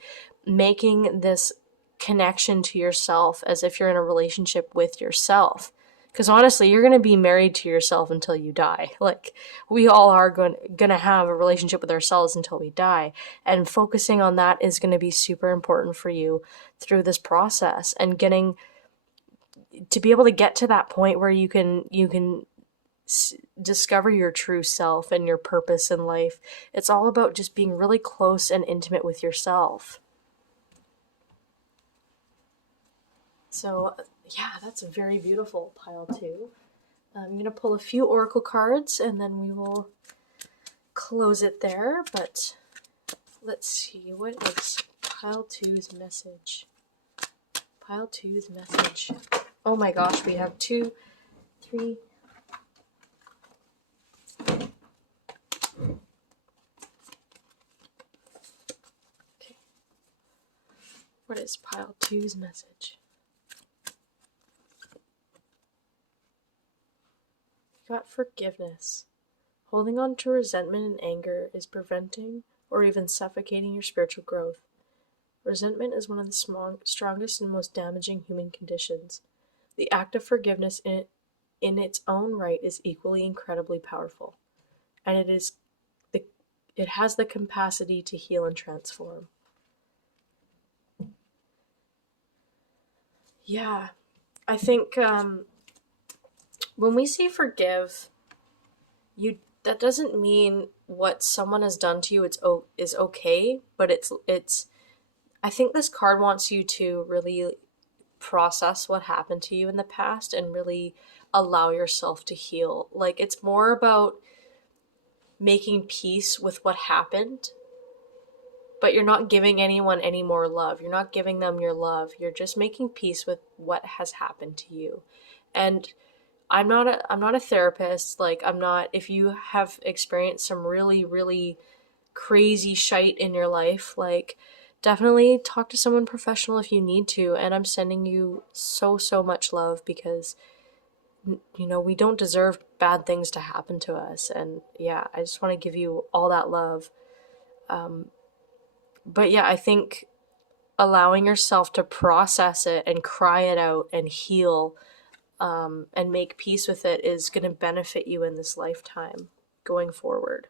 making this connection to yourself as if you're in a relationship with yourself. Because honestly, you're going to be married to yourself until you die. Like, we all are going to have a relationship with ourselves until we die. And focusing on that is going to be super important for you through this process, and getting to be able to get to that point where you can discover your true self and your purpose in life. It's all about just being really close and intimate with yourself. So, yeah, that's very beautiful, pile two. I'm going to pull a few oracle cards and then we will close it there. But let's see, what is pile two's message? Pile two's message. Oh my gosh, we have 2, 3. Okay. What is pile two's message? Got forgiveness. Holding on to resentment and anger is preventing or even suffocating your spiritual growth. Resentment is one of the strongest and most damaging human conditions. The act of forgiveness in its own right is equally incredibly powerful, and it has the capacity to heal and transform. Yeah, I think when we say forgive, that doesn't mean what someone has done to you is okay, but it's I think this card wants you to really process what happened to you in the past and really allow yourself to heal. Like, it's more about making peace with what happened, but you're not giving anyone any more love. You're not giving them your love. You're just making peace with what has happened to you. And I'm not a therapist. Like, I'm not, if you have experienced some really, really crazy shite in your life, like, definitely talk to someone professional if you need to. And I'm sending you so, so much love, because we don't deserve bad things to happen to us. And yeah, I just want to give you all that love. But yeah, I think allowing yourself to process it and cry it out and heal, and make peace with it, is going to benefit you in this lifetime going forward.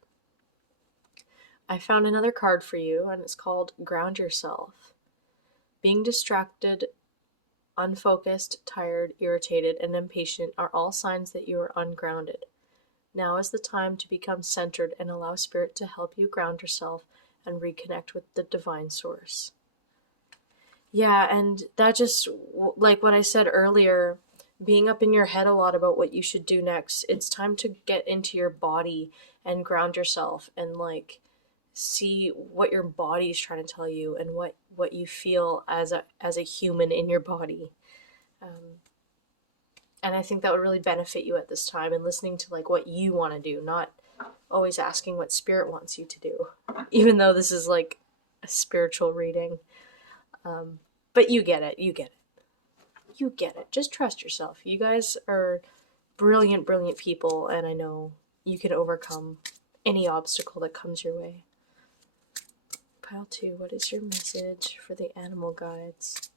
I found another card for you, and it's called Ground Yourself. Being distracted, unfocused, tired, irritated, and impatient are all signs that you are ungrounded. Now is the time to become centered and allow Spirit to help you ground yourself and reconnect with the divine source. Yeah, and that just, like what I said earlier, being up in your head a lot about what you should do next. It's time to get into your body and ground yourself and like see what your body is trying to tell you and what you feel as a human in your body. And I think that would really benefit you at this time, and listening to like what you want to do, not always asking what spirit wants you to do, even though this is like a spiritual reading. But you get it. You get it. You get it. Just trust yourself. You guys are brilliant, brilliant people, and I know you can overcome any obstacle that comes your way. Pile 2, what is your message for the animal guides?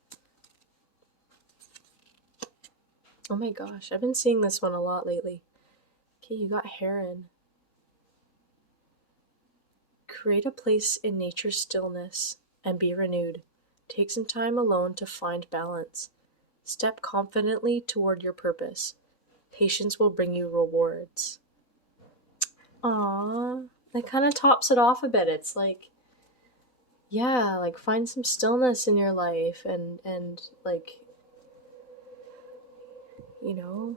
Oh my gosh, I've been seeing this one a lot lately. Okay, you got heron. Create a place in nature's stillness and be renewed. Take some time alone to find balance. Step confidently toward your purpose. Patience will bring you rewards. Aww, that kind of tops it off a bit. It's like, yeah, like find some stillness in your life and like, you know,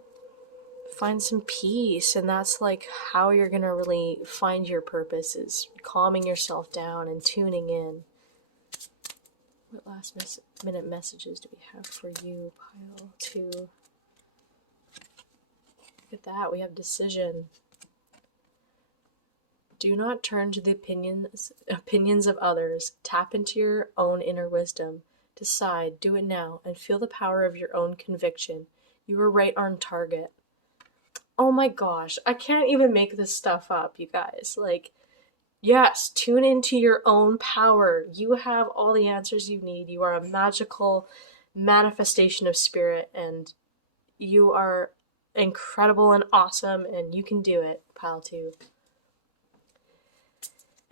find some peace. And that's like how you're gonna really find your purpose, is calming yourself down and tuning in. What last minute messages do we have for you, pile 2? Look at that, we have decision. Do not turn to the opinions of others. Tap into your own inner wisdom. Decide, do it now, and feel the power of your own conviction. You were right on target. Oh my gosh, I can't even make this stuff up, you guys. Like, yes, tune into your own power. You have all the answers you need. You are a magical manifestation of spirit, and you are incredible and awesome, and you can do it, pile 2.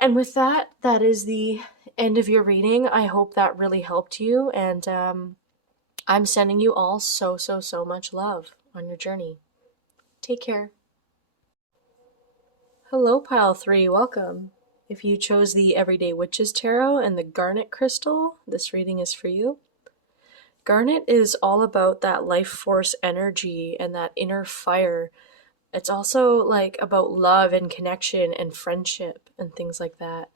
And with that, that is the end of your reading. I hope that really helped you, and I'm sending you all so, so, so much love on your journey. Take care. Hello, pile 3, welcome. If you chose the Everyday Witches Tarot and the Garnet Crystal, this reading is for you. Garnet is all about that life force energy and that inner fire. It's also like about love and connection and friendship and things like that.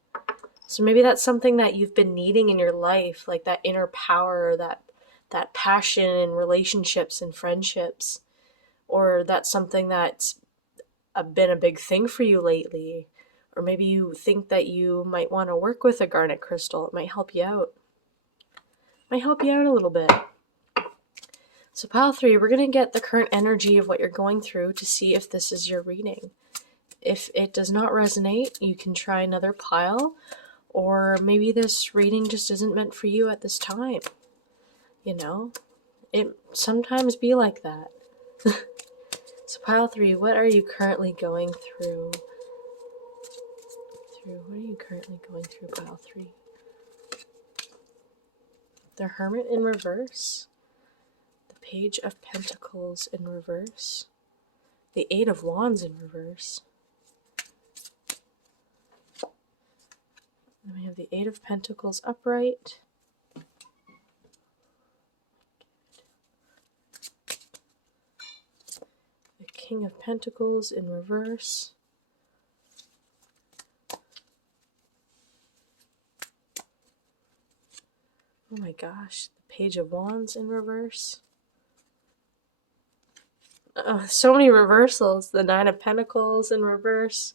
So maybe that's something that you've been needing in your life, like that inner power, that passion in relationships and friendships. Or that's something that's been a big thing for you lately. Or maybe you think that you might want to work with a garnet crystal. It might help you out. Might help you out a little bit. So pile 3, we're going to get the current energy of what you're going through to see if this is your reading. If it does not resonate, you can try another pile, or maybe this reading just isn't meant for you at this time. You know, it sometimes be like that. So pile 3, what are you currently going through? What are you currently going through, pile 3? The Hermit in reverse. The Page of Pentacles in reverse. The Eight of Wands in reverse. Then we have the Eight of Pentacles upright. The King of Pentacles in reverse. Oh my gosh, the Page of Wands in reverse. So many reversals. The Nine of Pentacles in reverse.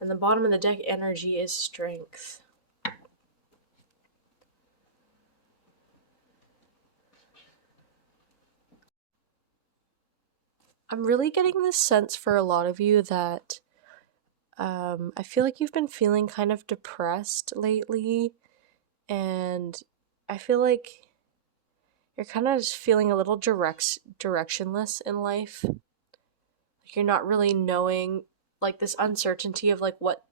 And the bottom of the deck energy is Strength. I'm really getting this sense for a lot of you that I feel like you've been feeling kind of depressed lately, and I feel like you're kind of just feeling a little directionless in life. Like you're not really knowing, like this uncertainty of like what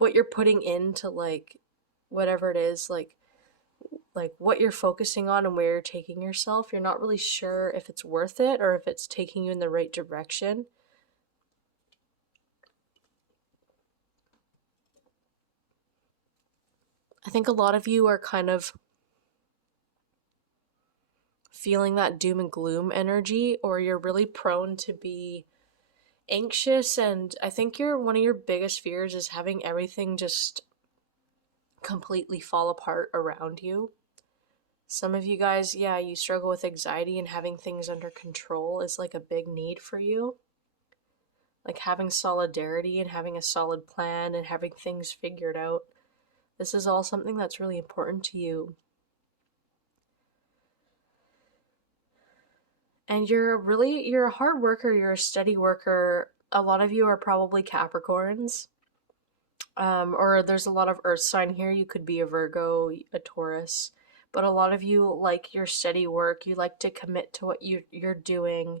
you're putting into like whatever it is, like what you're focusing on and where you're taking yourself. You're not really sure if it's worth it or if it's taking you in the right direction. I think a lot of you are kind of feeling that doom and gloom energy, or you're really prone to be anxious. And I think one of your biggest fears is having everything just completely fall apart around you. Some of you guys, yeah, you struggle with anxiety, and having things under control is like a big need for you. Like having solidarity and having a solid plan and having things figured out. This is all something that's really important to you. And you're a hard worker, you're a steady worker. A lot of you are probably Capricorns. Or there's a lot of earth sign here. You could be a Virgo, a Taurus. But a lot of you like your steady work. You like to commit to what you're doing.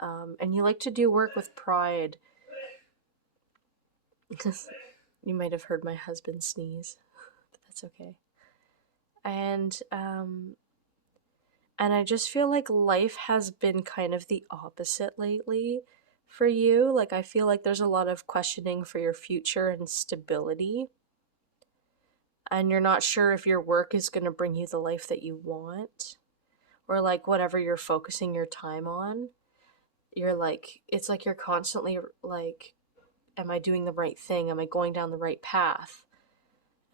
And you like to do work with pride. You might have heard my husband sneeze, but that's okay. And I just feel like life has been kind of the opposite lately for you. Like, I feel like there's a lot of questioning for your future and stability. And you're not sure if your work is going to bring you the life that you want, or like whatever you're focusing your time on. You're like, it's like you're constantly like, am I doing the right thing? Am I going down the right path?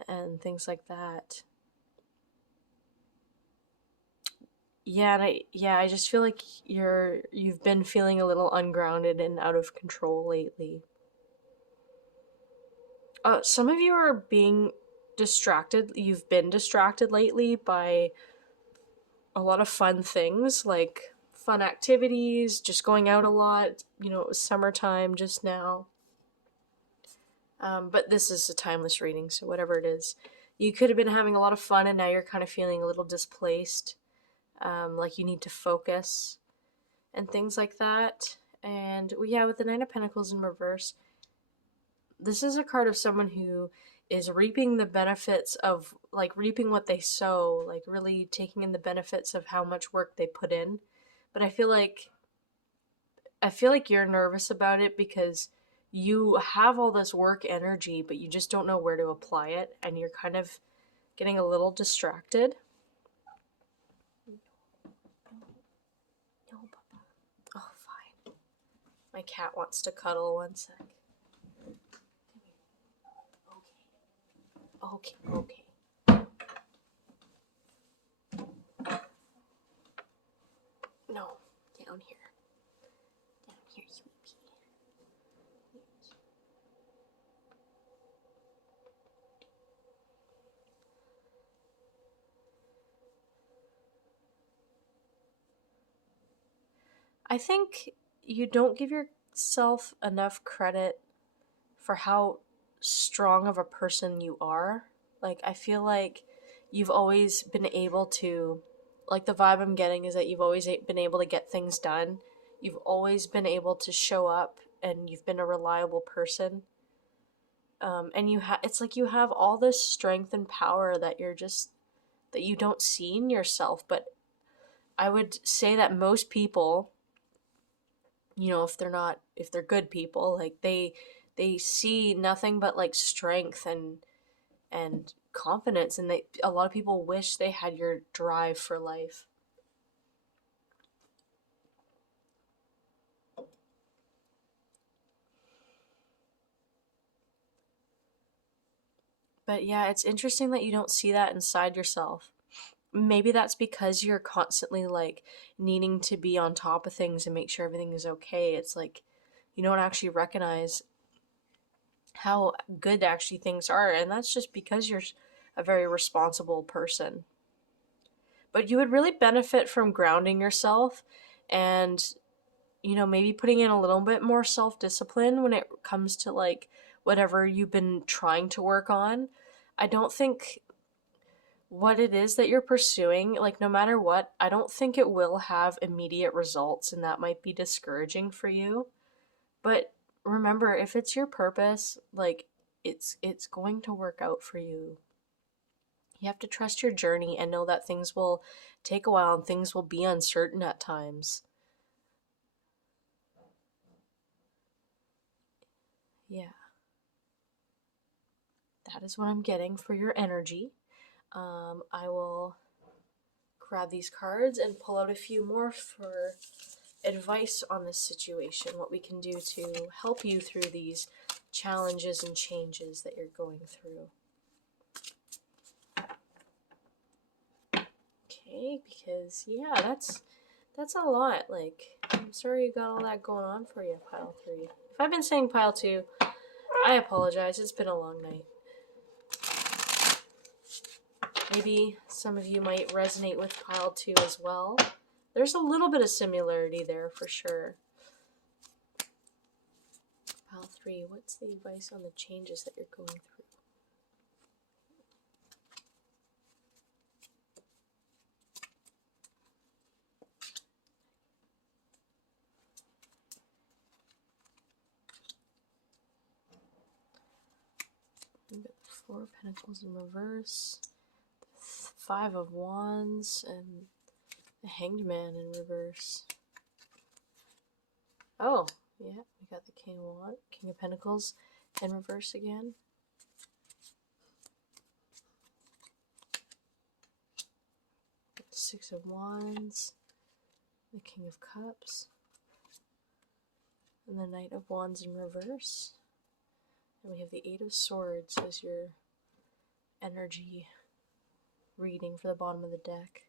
And things like that. I just feel like you've been feeling a little ungrounded and out of control lately. Some of you are being distracted. You've been distracted lately by a lot of fun things, like fun activities, just going out a lot. It was summertime just now. But this is a timeless reading, so whatever it is. You could have been having a lot of fun, and now you're kind of feeling a little displaced. Like you need to focus and things like that. And yeah, with the Nine of Pentacles in reverse, this is a card of someone who is reaping the benefits of, like, reaping what they sow, like really taking in the benefits of how much work they put in. But I feel like you're nervous about it because you have all this work energy, but you just don't know where to apply it, and you're kind of getting a little distracted. No, Papa. Oh, fine. My cat wants to cuddle. One sec. Okay. Okay. No, down here. Down here, sweetie. I think you don't give yourself enough credit for how strong of a person you are. Like, I feel like you've always been able to, like, the vibe I'm getting is that you've always been able to get things done. You've always been able to show up, and you've been a reliable person. And it's like you have all this strength and power that that you don't see in yourself. But I would say that most people, if they're good people, like they see nothing but like strength and confidence, and a lot of people wish they had your drive for life. But yeah, it's interesting that you don't see that inside yourself. Maybe that's because you're constantly like needing to be on top of things and make sure everything is okay. It's like you don't actually recognize how good actually things are, and that's just because you're a very responsible person. But you would really benefit from grounding yourself and maybe putting in a little bit more self-discipline when it comes to like whatever you've been trying to work on. I don't think what it is that you're pursuing, like no matter what, I don't think it will have immediate results, and that might be discouraging for you. But remember, if it's your purpose, like it's going to work out for you. You have to trust your journey and know that things will take a while and things will be uncertain at times. Yeah, that is what I'm getting for your energy. I will grab these cards and pull out a few more for advice on this situation, what we can do to help you through these challenges and changes that you're going through. Okay, because yeah, that's a lot. Like, I'm sorry you got all that going on for you, pile 3. If I've been saying pile 2, I apologize. It's been a long night. Maybe some of you might resonate with pile 2 as well. There's a little bit of similarity there for sure. Pile 3, what's the advice on the changes that you're going through? We've got the 4 of Pentacles in reverse, the 5 of Wands, and the Hanged Man in reverse. Oh, yeah, we got the King of Pentacles in reverse again. The 6 of Wands, the King of Cups, and the Knight of Wands in reverse. And we have the 8 of Swords as your energy reading for the bottom of the deck.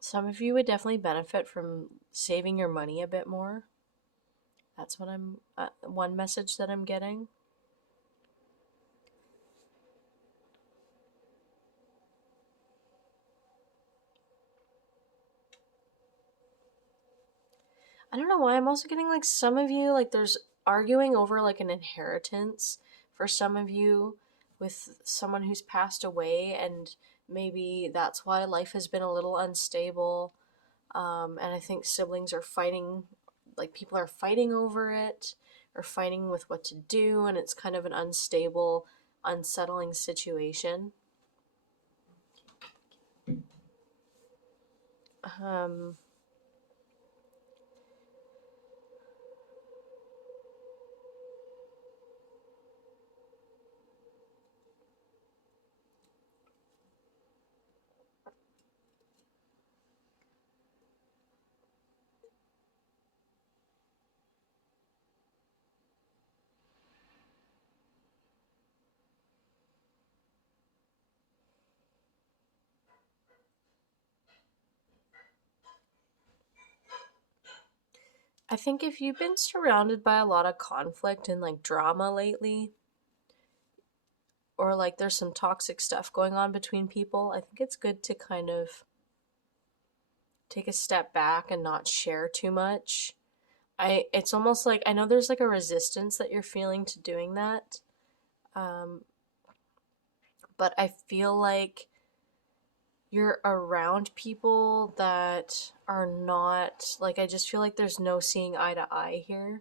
Some of you would definitely benefit from saving your money a bit more. That's what I'm, one message that I'm getting. I don't know why, I'm also getting like some of you, like there's arguing over like an inheritance for some of you with someone who's passed away, and maybe that's why life has been a little unstable. And I think siblings are fighting, like people are fighting over it or fighting with what to do, and it's kind of an unstable, unsettling situation. I think if you've been surrounded by a lot of conflict and like drama lately, or like there's some toxic stuff going on between people, I think it's good to kind of take a step back and not share too much. It's almost like, I know there's like a resistance that you're feeling to doing that. But I feel like you're around people that are not, like, I just feel like there's no seeing eye to eye here.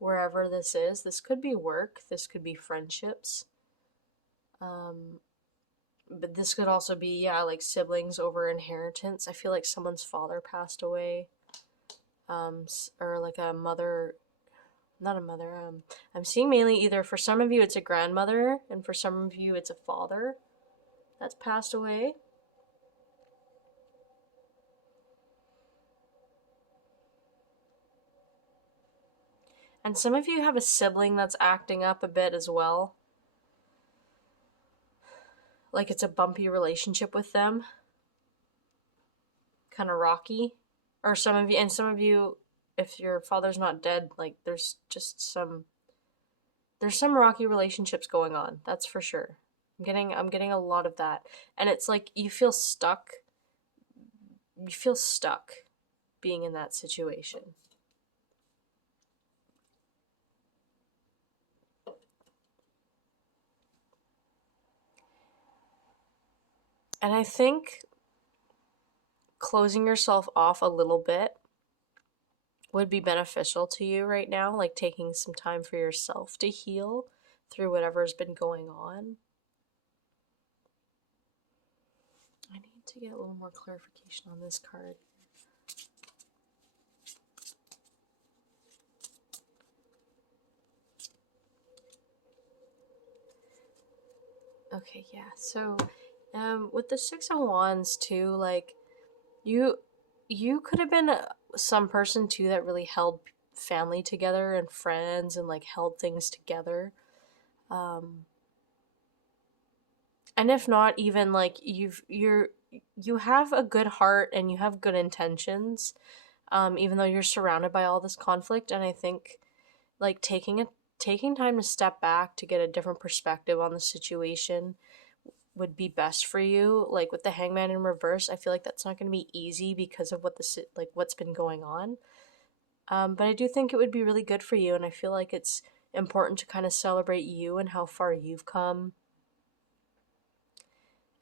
Wherever this is, this could be work, this could be friendships. But this could also be, yeah, like siblings over inheritance. I feel like someone's father passed away. Or like a mother, not a mother. I'm seeing mainly either for some of you it's a grandmother, and for some of you it's a father that's passed away. And some of you have a sibling that's acting up a bit as well. Like it's a bumpy relationship with them. Kind of rocky. Or some of you, if your father's not dead, like there's some rocky relationships going on. That's for sure. I'm getting a lot of that. And it's like you feel stuck. You feel stuck being in that situation. And I think closing yourself off a little bit would be beneficial to you right now, like taking some time for yourself to heal through whatever's been going on. I need to get a little more clarification on this card. Okay, yeah. So, with the Six of Wands too, like you could have been some person too that really held family together and friends and like held things together. And if not, even like you have a good heart and you have good intentions, even though you're surrounded by all this conflict. And I think like taking time to step back to get a different perspective on the situation would be best for you. Like with the Hangman in reverse, I feel like that's not going to be easy because of what's been going on. But I do think it would be really good for you, and I feel like it's important to kind of celebrate you and how far you've come.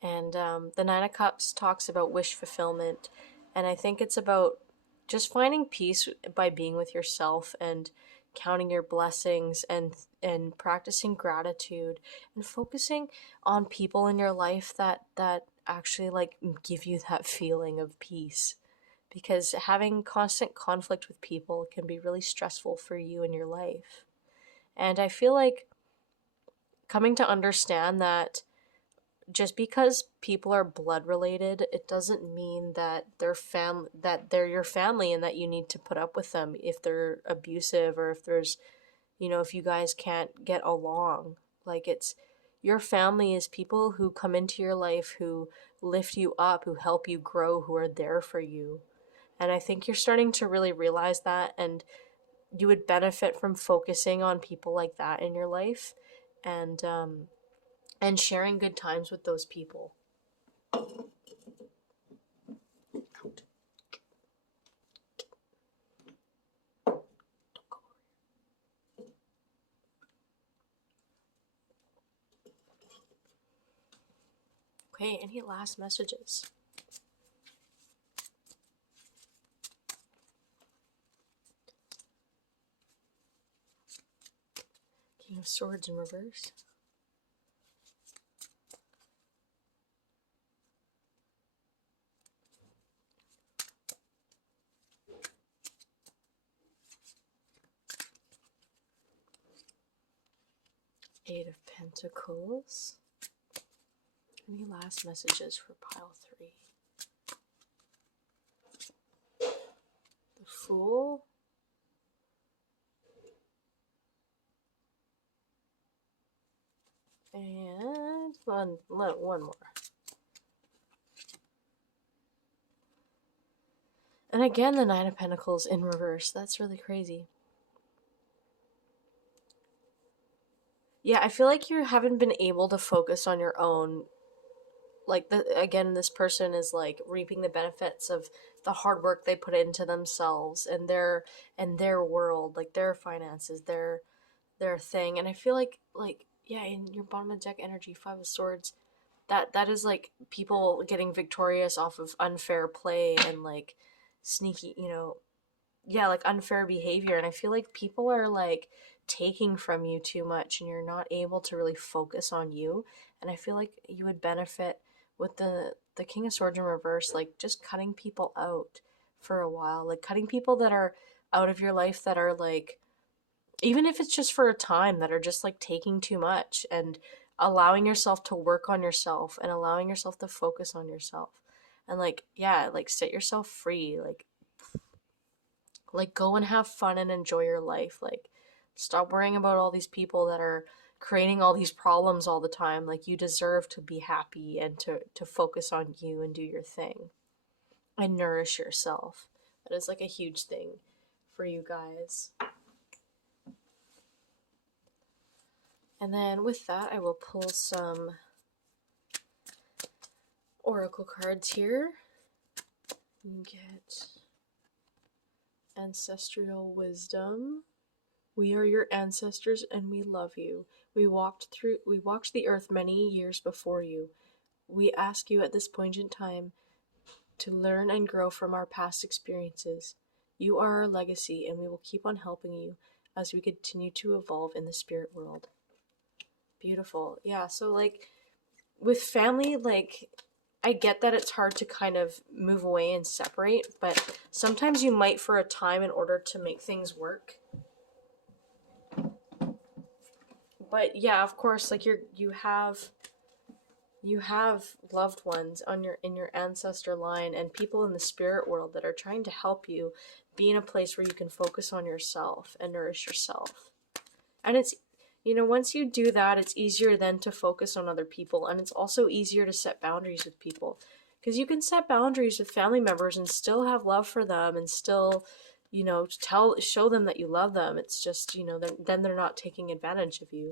And the Nine of Cups talks about wish fulfillment, and I think it's about just finding peace by being with yourself and counting your blessings and practicing gratitude and focusing on people in your life that actually like give you that feeling of peace, because having constant conflict with people can be really stressful for you in your life. And I feel like coming to understand that just because people are blood related, it doesn't mean that they're your family and that you need to put up with them if they're abusive or if there's, if you guys can't get along. Like it's your family is people who come into your life, who lift you up, who help you grow, who are there for you. And I think you're starting to really realize that, and you would benefit from focusing on people like that in your life, and sharing good times with those people. Okay, any last messages? King of Swords in reverse. Eight of Pentacles. Any last messages for pile 3? The Fool. And one more. And again, the Nine of Pentacles in reverse. That's really crazy. Yeah, I feel like you haven't been able to focus on your own. Like, again, this person is like reaping the benefits of the hard work they put into themselves and their world, like their finances, their thing. And I feel like yeah, in your bottom of the deck energy, Five of Swords, that is like people getting victorious off of unfair play and like sneaky, yeah, like unfair behavior. And I feel like people are like taking from you too much and you're not able to really focus on you. And I feel like you would benefit with the King of Swords in reverse, like just cutting people out for a while, like cutting people that are out of your life that are like, even if it's just for a time, that are just like taking too much, and allowing yourself to work on yourself and allowing yourself to focus on yourself. And like, yeah, like set yourself free, like go and have fun and enjoy your life. Like stop worrying about all these people that are creating all these problems all the time. Like you deserve to be happy and to focus on you and do your thing and nourish yourself. That is like a huge thing for you guys. And then with that, I will pull some oracle cards here. You get ancestral wisdom. We are your ancestors and we love you. We walked the earth many years before you. We ask you at this point in time to learn and grow from our past experiences. You are our legacy and we will keep on helping you as we continue to evolve in the spirit world. Beautiful. Yeah, so like with family, like I get that it's hard to kind of move away and separate, but sometimes you might for a time in order to make things work. But yeah, of course, like you have loved ones on your in your ancestor line and people in the spirit world that are trying to help you be in a place where you can focus on yourself and nourish yourself. And it's, once you do that, it's easier then to focus on other people, and it's also easier to set boundaries with people, because you can set boundaries with family members and still have love for them and still, show them that you love them. It's just, then they're not taking advantage of you.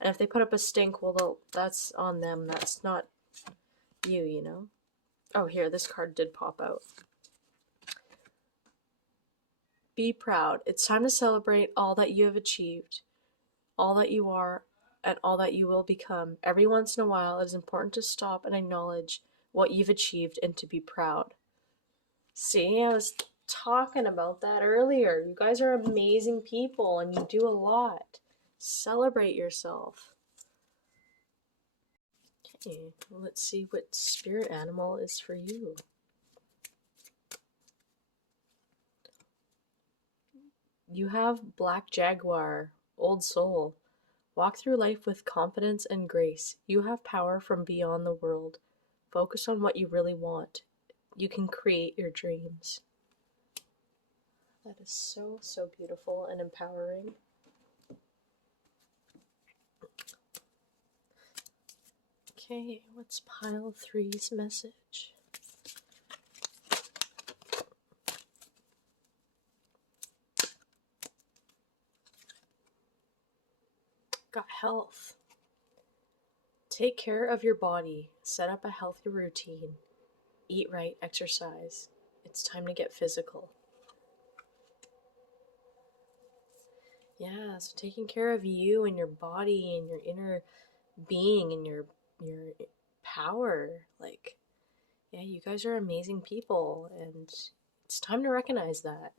And if they put up a stink, well, that's on them. That's not you. Oh, here, this card did pop out. Be proud. It's time to celebrate all that you have achieved, all that you are, and all that you will become. Every once in a while, it is important to stop and acknowledge what you've achieved and to be proud. See, I was talking about that earlier. You guys are amazing people and you do a lot. Celebrate yourself. Okay, let's see what spirit animal is for you. You have Black Jaguar, Old Soul. Walk through life with confidence and grace. You have power from beyond the world. Focus on what you really want. You can create your dreams. That is so, so beautiful and empowering. Okay, what's pile 3's message? Got health. Take care of your body. Set up a healthy routine. Eat right, exercise. It's time to get physical. Yeah, so taking care of you and your body and your inner being and your power. Like, yeah, you guys are amazing people and it's time to recognize that.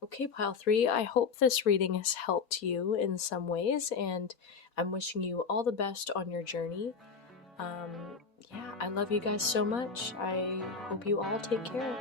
Okay, pile 3, I hope this reading has helped you in some ways, and I'm wishing you all the best on your journey. Yeah, I love you guys so much. I hope you all take care.